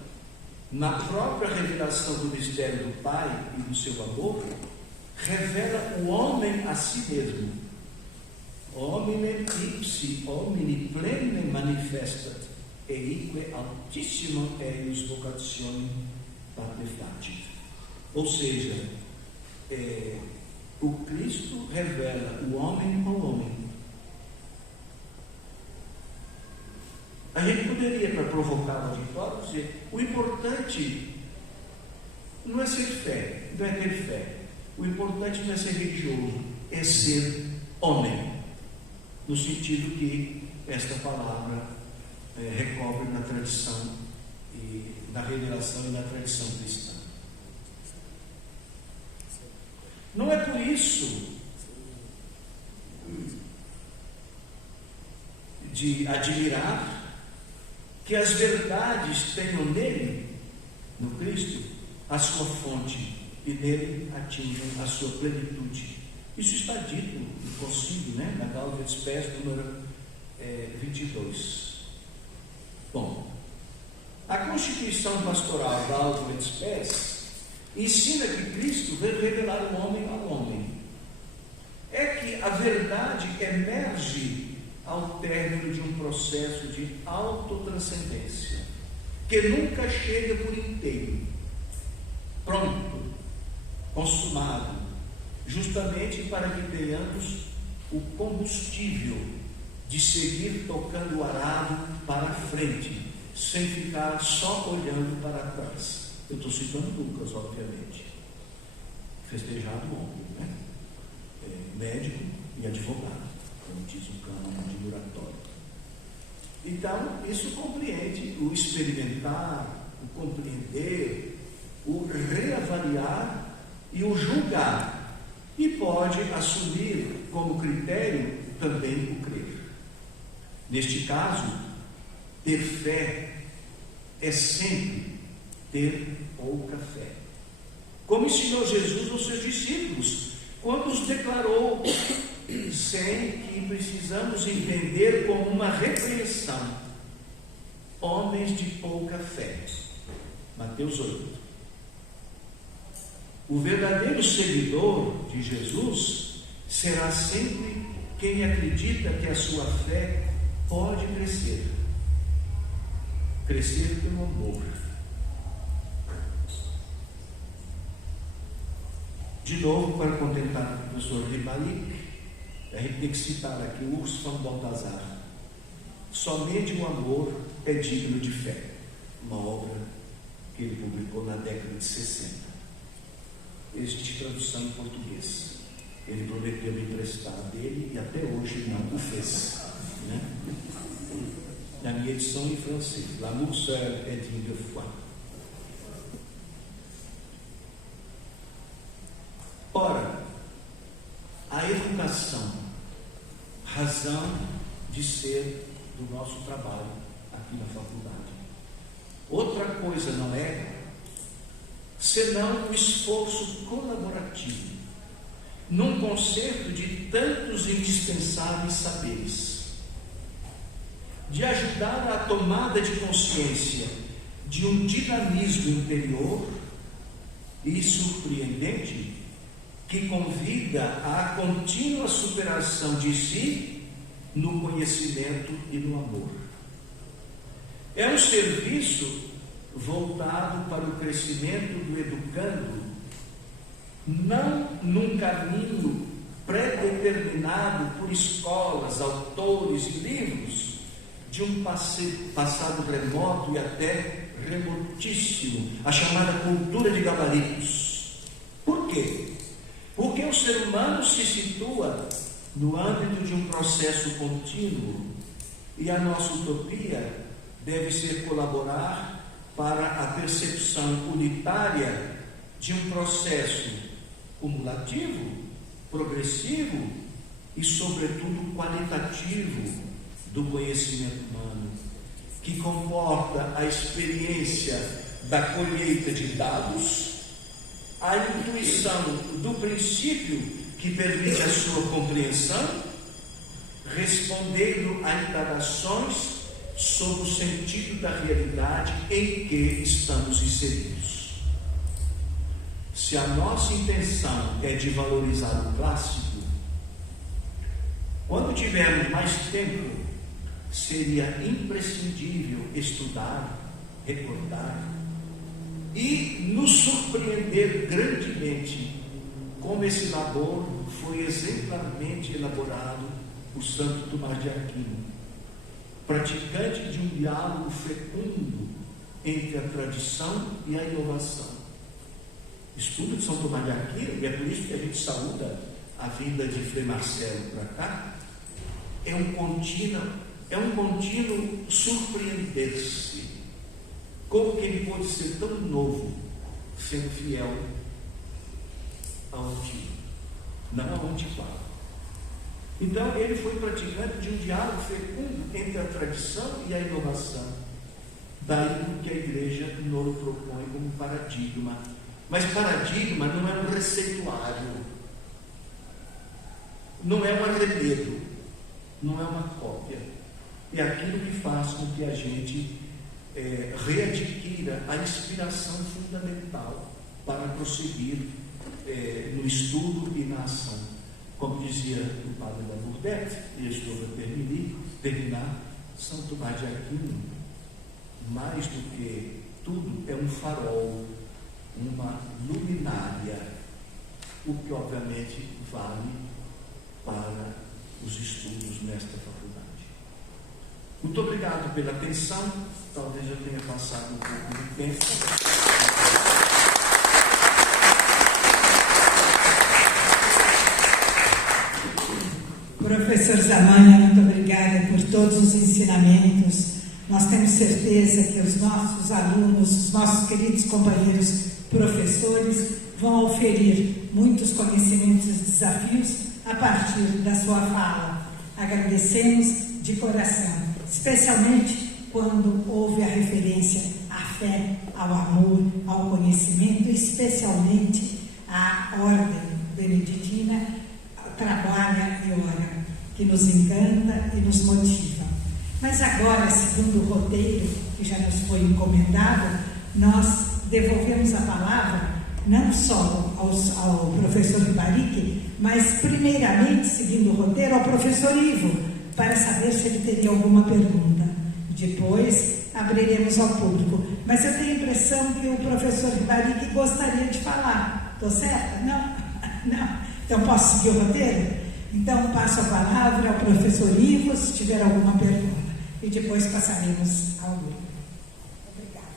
na própria revelação do mistério do Pai e do seu amor, revela o homem a si mesmo. Homine ipsi homini plene manifestat, eique altissimum eius vocatione patefacit. Ou seja, o Cristo revela o homem ao homem. A gente poderia, para provocar o auditório, dizer: o importante não é ser fé, não é ter fé. O importante não é ser religioso, é ser homem, no sentido que esta palavra recobre na tradição e na revelação e na tradição cristã. Não é por isso de admirar que as verdades tenham nele, no Cristo, a sua fonte e nele atinjam a sua plenitude. Isso está dito no concílio, né? Na Gaudium et Spes, número 22. Bom, a Constituição Pastoral Gaudium et Spes ensina que Cristo veio revelar o homem ao homem. É que a verdade emerge ao término de um processo de autotranscendência, que nunca chega por inteiro, pronto, consumado, justamente para que tenhamos o combustível de seguir tocando o arado para a frente, sem ficar só olhando para trás. Eu estou citando Lucas, obviamente, festejado ontem, né? Médico e advogado, como diz o cânon de oratório. Então, isso compreende o experimentar, o compreender, o reavaliar e o julgar. E pode assumir como critério também o crer. Neste caso, ter fé é sempre ter pouca fé. Como ensinou Jesus aos seus discípulos, quando os declarou, sem que precisamos entender como uma repreensão: homens de pouca fé. Mateus 8. O verdadeiro seguidor de Jesus será sempre quem acredita que a sua fé pode crescer. Crescer pelo amor. De novo, para contentar o professor Ribalik, a gente tem que citar aqui o Urs von Balthasar. Somente o amor é digno de fé. Uma obra que ele publicou na década de 60. Existe tradução em português. Ele prometeu me emprestar dele e até hoje não o fez. Né? Na minha edição em francês, L'amour seul est digne de foi. Ora, a educação, razão de ser do nosso trabalho aqui na faculdade. Outra coisa não é senão o esforço colaborativo num concerto de tantos indispensáveis saberes, de ajudar à tomada de consciência de um dinamismo interior e surpreendente que convida à contínua superação de si no conhecimento e no amor. É um serviço voltado para o crescimento do educando, não num caminho pré-determinado por escolas, autores e livros de um passado remoto e até remotíssimo, a chamada cultura de gabaritos. Por quê? Porque o ser humano se situa no âmbito de um processo contínuo e a nossa utopia deve ser colaborar para a percepção unitária de um processo cumulativo, progressivo e, sobretudo, qualitativo do conhecimento humano, que comporta a experiência da colheita de dados, a intuição do princípio que permite a sua compreensão, respondendo a indagações sobre o sentido da realidade em que estamos inseridos. Se a nossa intenção é de valorizar o clássico, quando tivermos mais tempo, seria imprescindível estudar, recordar e nos surpreender grandemente como esse labor foi exemplarmente elaborado por Santo Tomás de Aquino, praticante de um diálogo fecundo entre a tradição e a inovação. Estudo de São Tomás de Aquino, e é por isso que a gente saúda a vinda de Frei Marcelo para cá, é um contínuo surpreender-se. Como que ele pode ser tão novo, sendo fiel ao antigo, não ao antiquado? Então, ele foi praticante de um diálogo fecundo entre a tradição e a inovação. Daí o que a Igreja nos propõe como paradigma. Mas paradigma não é um receituário, não é um arremedo, não é uma cópia. É aquilo que faz com que a gente readquira a inspiração fundamental para prosseguir no estudo e na ação. Como dizia o padre da Lourdes, e eu estou a terminar, São Tomás de Aquino, mais do que tudo, é um farol, uma luminária, o que obviamente vale para os estudos nesta faculdade. Muito obrigado pela atenção. Talvez eu tenha passado um pouco de tempo. Professor Zamanha, muito obrigada por todos os ensinamentos, Nós temos certeza que os nossos alunos, os nossos queridos companheiros professores vão oferir muitos conhecimentos e desafios a partir da sua fala. Agradecemos de coração, especialmente quando houve a referência à fé, ao amor, ao conhecimento, especialmente à ordem beneditina, trabalha e ora, que nos encanta e nos motiva. Mas agora, segundo o roteiro que já nos foi encomendado, nós devolvemos a palavra não só ao professor Ribarique, mas primeiramente, seguindo o roteiro, ao professor Ivo, para saber se ele teria alguma pergunta. Depois abriremos ao público. Mas eu tenho a impressão que o professor Ribarique gostaria de falar. Estou certa? Não? Não. Então posso seguir o roteiro? Então passo a palavra ao professor Ivo, se tiver alguma pergunta. E depois passaremos ao grupo. Obrigada.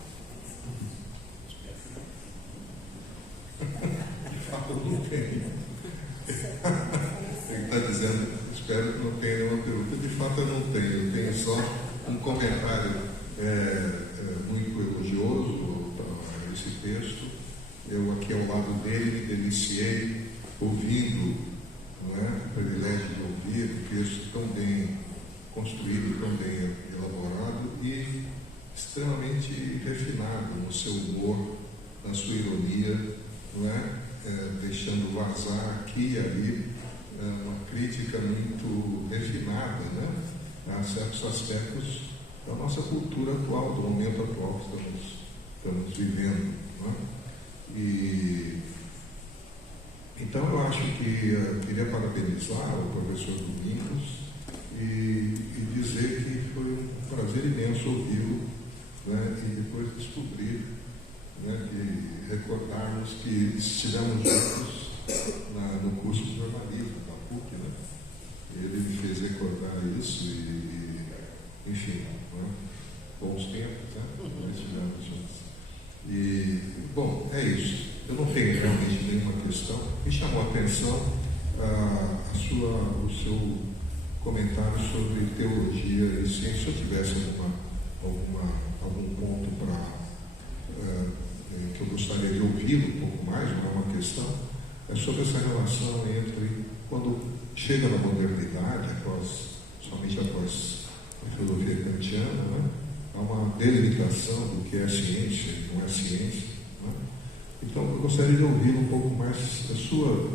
De fato, eu não tenho. Ele está dizendo, espero que não tenha nenhuma pergunta. De fato, eu não tenho. Eu tenho só um comentário muito elogioso para esse texto. Eu aqui ao lado dele me deliciei ouvindo, não é? O privilégio de ouvir um texto tão bem construído, tão bem elaborado e extremamente refinado no seu humor, na sua ironia, não é? Deixando vazar aqui e ali uma crítica muito refinada, né? A certos aspectos da nossa cultura atual, do momento atual que estamos vivendo, não é? Então eu acho que queria parabenizar o professor Domingos e dizer que foi um prazer imenso ouvi-lo, né? E depois descobrir, né, e recordarmos que estivemos juntos no curso de jornalismo da PUC, né? Ele me fez recordar isso enfim, né? Bons tempos, né? Nós estivemos juntos. E, bom, é isso. Eu não tenho realmente nenhuma questão. Me chamou a atenção o seu comentário sobre teologia e ciência. Se eu tivesse algum ponto que eu gostaria de ouvir um pouco mais, não é uma questão, é sobre essa relação entre quando chega na modernidade, somente após a filosofia kantiana, né? Há uma delimitação do que é ciência e não é ciência. Né? Então, eu gostaria de ouvir um pouco mais a sua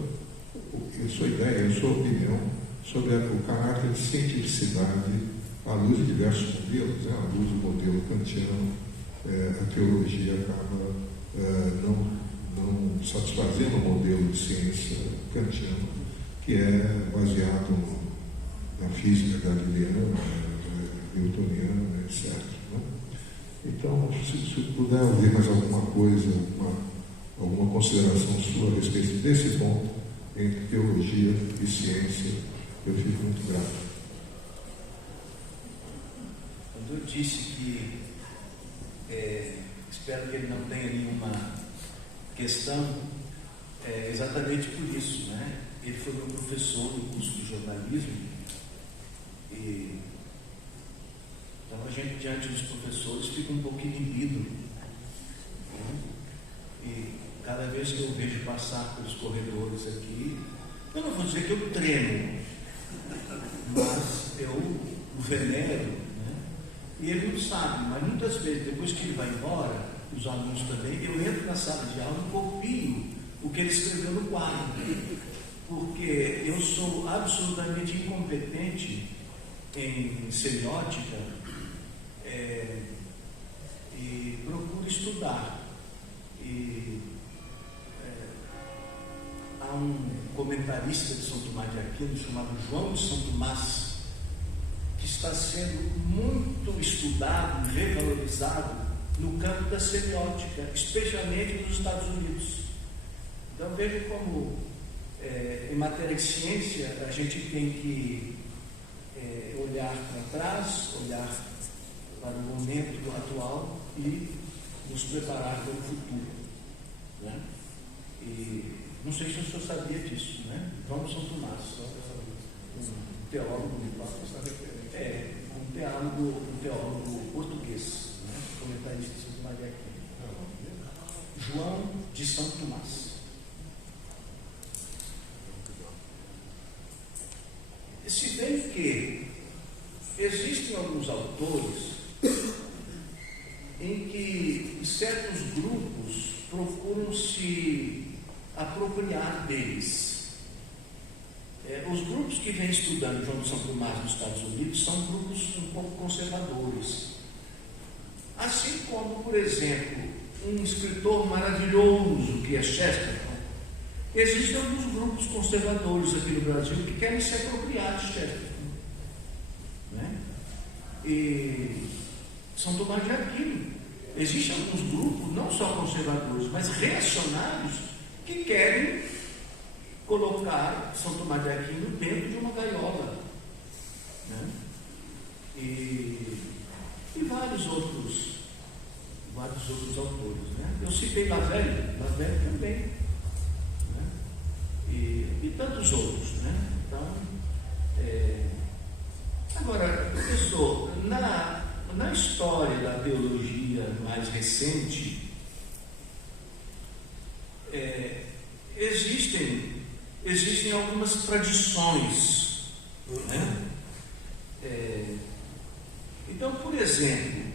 ideia, a sua opinião sobre o caráter de cientificidade à luz de diversos modelos. Né? À luz do modelo kantiano, a teologia acaba não satisfazendo o modelo de ciência kantiano, que é baseado na física galileana, newtoniana, etc. Né? Então, se puder ouvir mais alguma coisa, alguma consideração sua a respeito desse ponto entre teologia e ciência, eu fico muito grato. Quando eu disse que espero que ele não tenha nenhuma questão, é exatamente por isso, né? Ele foi meu professor no curso de jornalismo e então a gente, diante dos professores, fica um pouco inibido. Né? E cada vez que eu vejo passar pelos corredores aqui, eu não vou dizer que eu tremo, mas eu o venero, né? E ele não sabe, mas muitas vezes, depois que ele vai embora, os alunos também, eu entro na sala de aula e copio o que ele escreveu no quadro, porque eu sou absolutamente incompetente em semiótica, e procuro estudar. Há um comentarista de São Tomás de Aquino chamado João de São Tomás, que está sendo muito estudado e revalorizado no campo da semiótica, especialmente nos Estados Unidos. Então veja como em matéria de ciência a gente tem que olhar para trás, olhar para o momento atual e nos preparar para o futuro, né? E não sei se o senhor sabia disso, né? João de São Tomás, um teólogo de um teólogo português, né? Comentarista de Santo Tomás de Aquino, João de São Tomás. Se bem que existem alguns autores em que certos grupos procuram se apropriar deles. Os grupos que vêm estudando João de São Tomás nos Estados Unidos são grupos um pouco conservadores. Assim como, por exemplo, um escritor maravilhoso que é Chesterton. Existem alguns grupos conservadores aqui no Brasil que querem se apropriar de Chesterton, né? E São Tomás de Aquino. Existem alguns grupos, não só conservadores, mas reacionários, que querem colocar São Tomás de Aquino dentro de uma gaiola, né? E vários outros autores, né? Eu citei Lavelle também, né? E tantos outros, né? Então, agora, professor, na história da teologia mais recente, existem algumas tradições, né? Então, por exemplo,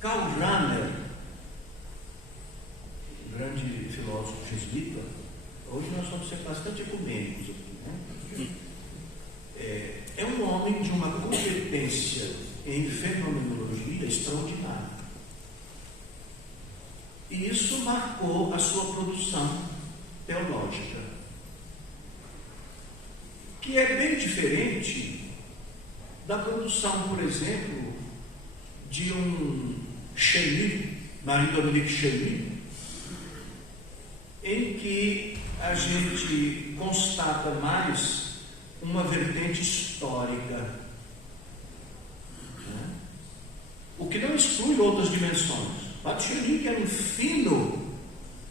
Karl Rahner, grande filósofo jesuíta, hoje nós vamos ser bastante ecumênicos aqui, né? É um homem de uma competência em fenomenologia extraordinária. E isso marcou a sua produção teológica, que é bem diferente da produção, por exemplo, de um Cheny, Marie-Dominique Cheny, em que a gente constata mais uma vertente histórica, né? O que não exclui outras dimensões. Cheny, que era um fino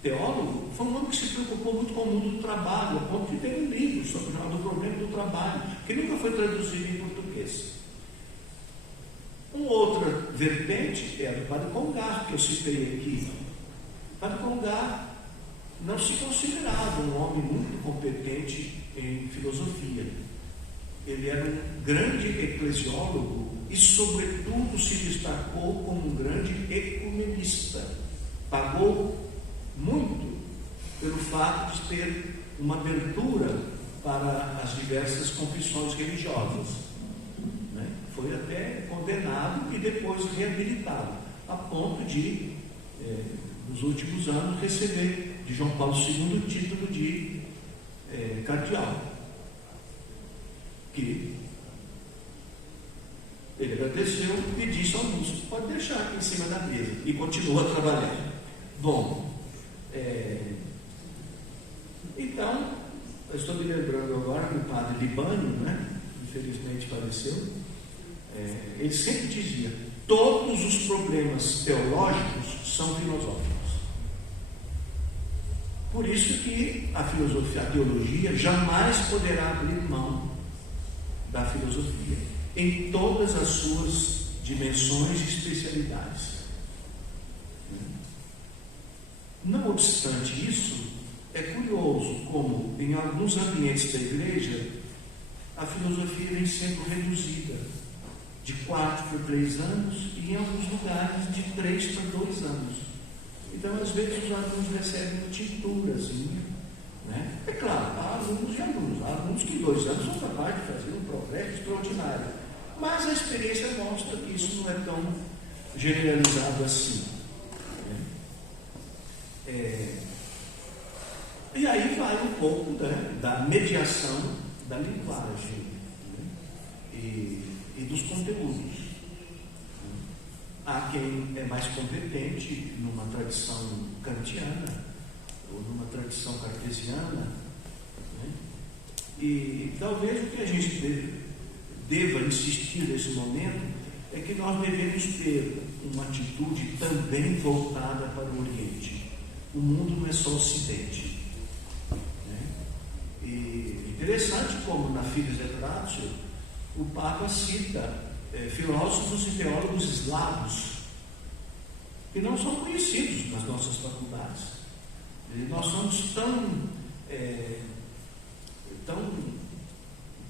teólogo, foi um homem que se preocupou muito com o mundo do trabalho, a ponto de ter um livro sobre o problema do trabalho, que nunca foi traduzido em português. Uma outra vertente é a do Padre Congar, que eu citei aqui. O Padre Congar não se considerava um homem muito competente em filosofia. Ele era um grande eclesiólogo e, sobretudo, se destacou como um grande ecumenista. Pagou muito pelo fato de ter uma abertura para as diversas confissões religiosas, né? Foi até condenado e depois reabilitado, a ponto de, nos últimos anos, receber de João Paulo II o título de cardeal, que ele agradeceu e disse ao músico: pode deixar aqui em cima da mesa, e continua trabalhando. Bom, então, eu estou me lembrando agora do padre Libânio, né? Infelizmente faleceu. Ele sempre dizia: todos os problemas teológicos são filosóficos. Por isso que a teologia jamais poderá abrir mão da filosofia, em todas as suas dimensões e especialidades. Não obstante isso, é curioso como, em alguns ambientes da igreja, a filosofia vem sendo reduzida de 4 para 3 anos e, em alguns lugares, de 3 para 2 anos. Então, às vezes, os alunos recebem uma tintura, assim, né? É claro, há alunos e alunos. Há alunos que em 2 anos são capazes de fazer um progresso extraordinário. Mas a experiência mostra que isso não é tão generalizado assim, né? E aí vai um pouco da mediação da linguagem, né? E dos conteúdos. Há quem é mais competente numa tradição kantiana ou numa tradição cartesiana, né? E talvez o que a gente deva insistir nesse momento é que nós devemos ter uma atitude também voltada para o Oriente. O mundo não é só o Ocidente, né? E interessante como na Fides et Ratio o Papa cita filósofos e teólogos eslavos que não são conhecidos nas nossas faculdades. E nós somos tão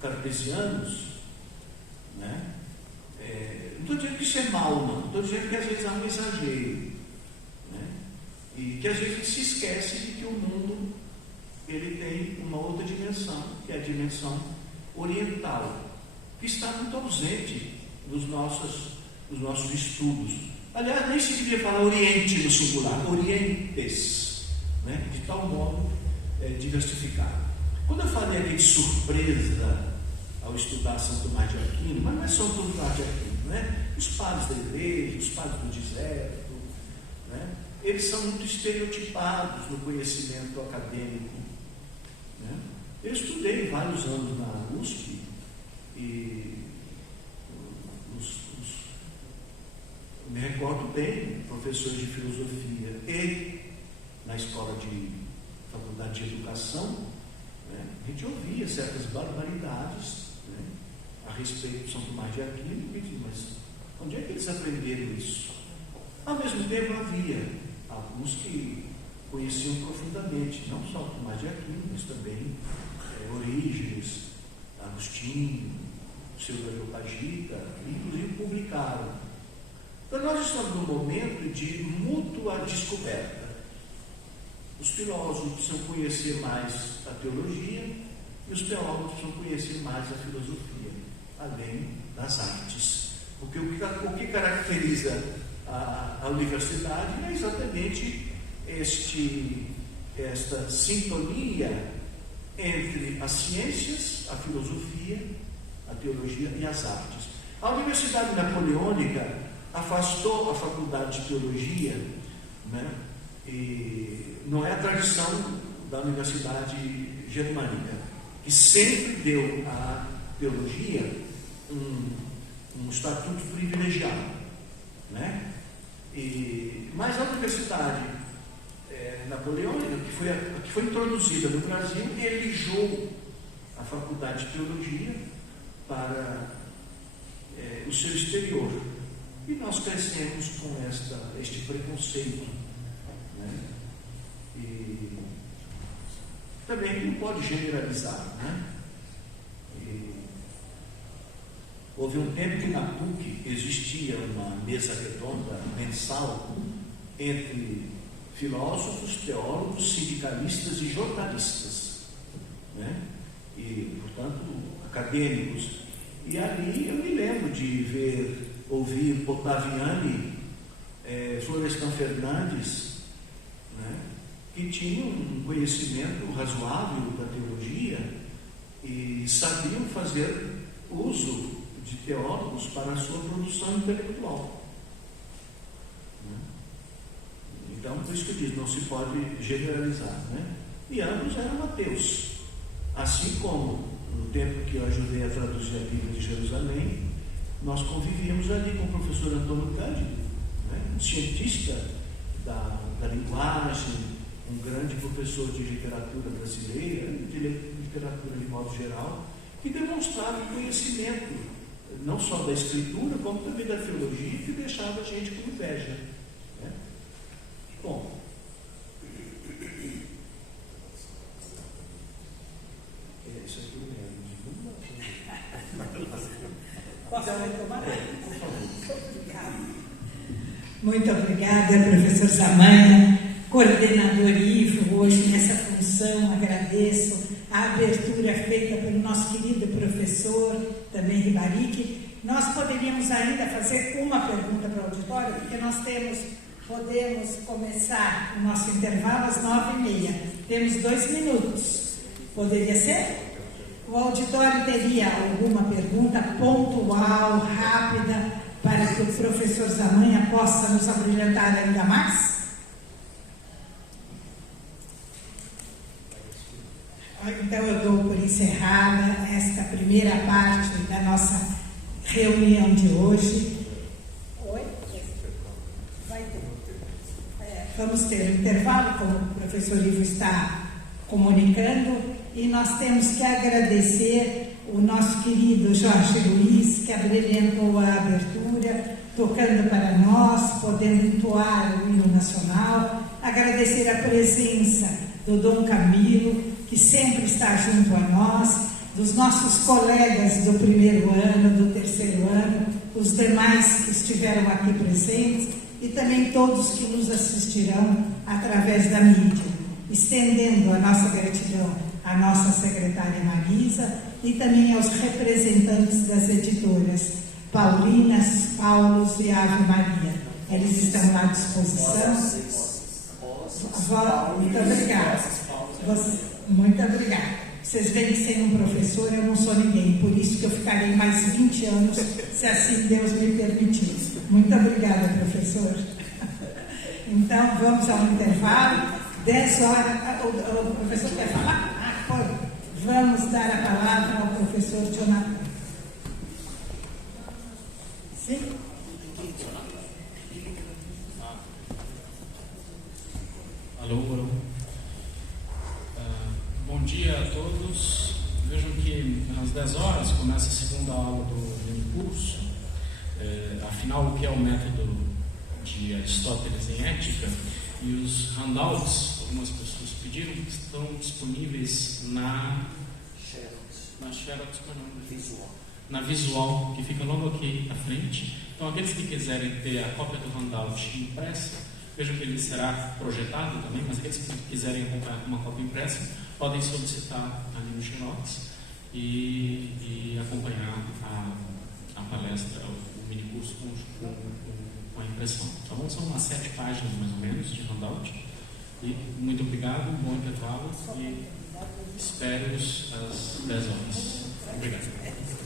cartesianos, né? Não estou dizendo que isso é mal, não. Estou dizendo que às vezes há um exagero, né? E que às vezes se esquece de que o mundo ele tem uma outra dimensão, que é a dimensão oriental, que está muito ausente nos nossos estudos. Aliás, nem se devia falar Oriente no singular, Orientes, né? De tal modo diversificado. Quando eu falei aqui de surpresa ao estudar São Tomás de Aquino, mas não é São Tomás de Aquino, né? Os padres da igreja, os padres do deserto, né? Eles são muito estereotipados no conhecimento acadêmico, né? Eu estudei vários anos na USP e me recordo bem, professores de filosofia e na escola de faculdade de educação, né? A gente ouvia certas barbaridades, né? A respeito de São Tomás de Aquino, e dizia, mas onde é que eles aprenderam isso? Ao mesmo tempo havia alguns que conheciam profundamente, não só Tomás de Aquino, mas também Orígenes, Agostinho, Pseudo-Areopagita, inclusive publicaram. Então nós estamos num momento de mútua descoberta. Os filósofos precisam conhecer mais a teologia e os teólogos precisam conhecer mais a filosofia, além das artes. Porque o que caracteriza a universidade é exatamente esta sintonia entre as ciências, a filosofia, a teologia e as artes. A Universidade Napoleônica afastou a faculdade de teologia, né? E não é a tradição da Universidade Germânica, que sempre deu à teologia um estatuto privilegiado, né? Mas a Universidade Napoleônica, que foi introduzida no Brasil, elegeu a faculdade de teologia para o seu exterior. E nós crescemos com este preconceito, né? E também não pode generalizar, né? Houve um tempo que na PUC existia uma mesa redonda mensal entre filósofos, teólogos, sindicalistas e jornalistas, né? E, portanto, acadêmicos. E ali eu me lembro de ouvir Ottaviani, Florestan Fernandes, né? Que tinham um conhecimento razoável da teologia e sabiam fazer uso de teólogos para a sua produção intelectual. Então, por isso que eu digo, não se pode generalizar, né? E ambos eram ateus. Assim como, no tempo que eu ajudei a traduzir a Bíblia de Jerusalém, nós convivíamos ali com o professor Antônio Cândido, né? Um cientista da linguagem, um grande professor de literatura brasileira, de literatura de modo geral, que demonstrava o conhecimento, não só da escritura, como também da teologia, que deixava a gente com inveja, né? Bom, isso aqui eu lembro. Posso retomar? Muito obrigada, professor Zamanha, coordenador Ivo, hoje nessa função. Agradeço a abertura feita pelo nosso querido professor, também Ribaric. Nós poderíamos ainda fazer uma pergunta para o auditório, porque nós podemos começar o nosso intervalo às 9h30. Temos 2 minutos. Poderia ser? O auditório teria alguma pergunta pontual, rápida, para que o professor Zamanha possa nos abrilhantar ainda mais? Então eu dou por encerrada esta primeira parte da nossa reunião de hoje. Oi? Vai ter. Vamos ter um intervalo, como o professor Ivo está comunicando, e nós temos que agradecer o nosso querido Jorge Luiz, que abrilhantou a abertura, tocando para nós, podendo entoar o hino nacional. Agradecer a presença do Dom Camilo, que sempre está junto a nós, dos nossos colegas do primeiro ano, do terceiro ano, os demais que estiveram aqui presentes e também todos que nos assistirão através da mídia, estendendo a nossa gratidão à nossa secretária Marisa e também aos representantes das editoras Paulinas, Paulos e Ave Maria. Eles estão lá à disposição. Muito obrigada. Muito obrigada. Vocês veem que sem um professor eu não sou ninguém, por isso que eu ficarei mais 20 anos, se assim Deus me permitir. Muito obrigada, professor. Então, vamos ao intervalo. 10 horas. O professor quer falar? Pode. Vamos dar a palavra ao professor Jonathan. Sim? Alô. Bom dia a todos. Vejam que às 10 horas começa a segunda aula do curso. Afinal, o que é o método de Aristóteles em ética? E os handouts, algumas pessoas pediram, estão disponíveis na Xerox, na visual, que fica logo aqui à frente. Então, aqueles que quiserem ter a cópia do handout impressa, vejam que ele será projetado também, mas aqueles que quiserem acompanhar com uma cópia impressa, podem solicitar ali no Xerox e acompanhar a palestra, o minicurso com a impressão. Tá bom? São umas 7 páginas mais ou menos de handout. E muito obrigado, bom intervalo e espero-os às 10 horas. Obrigado.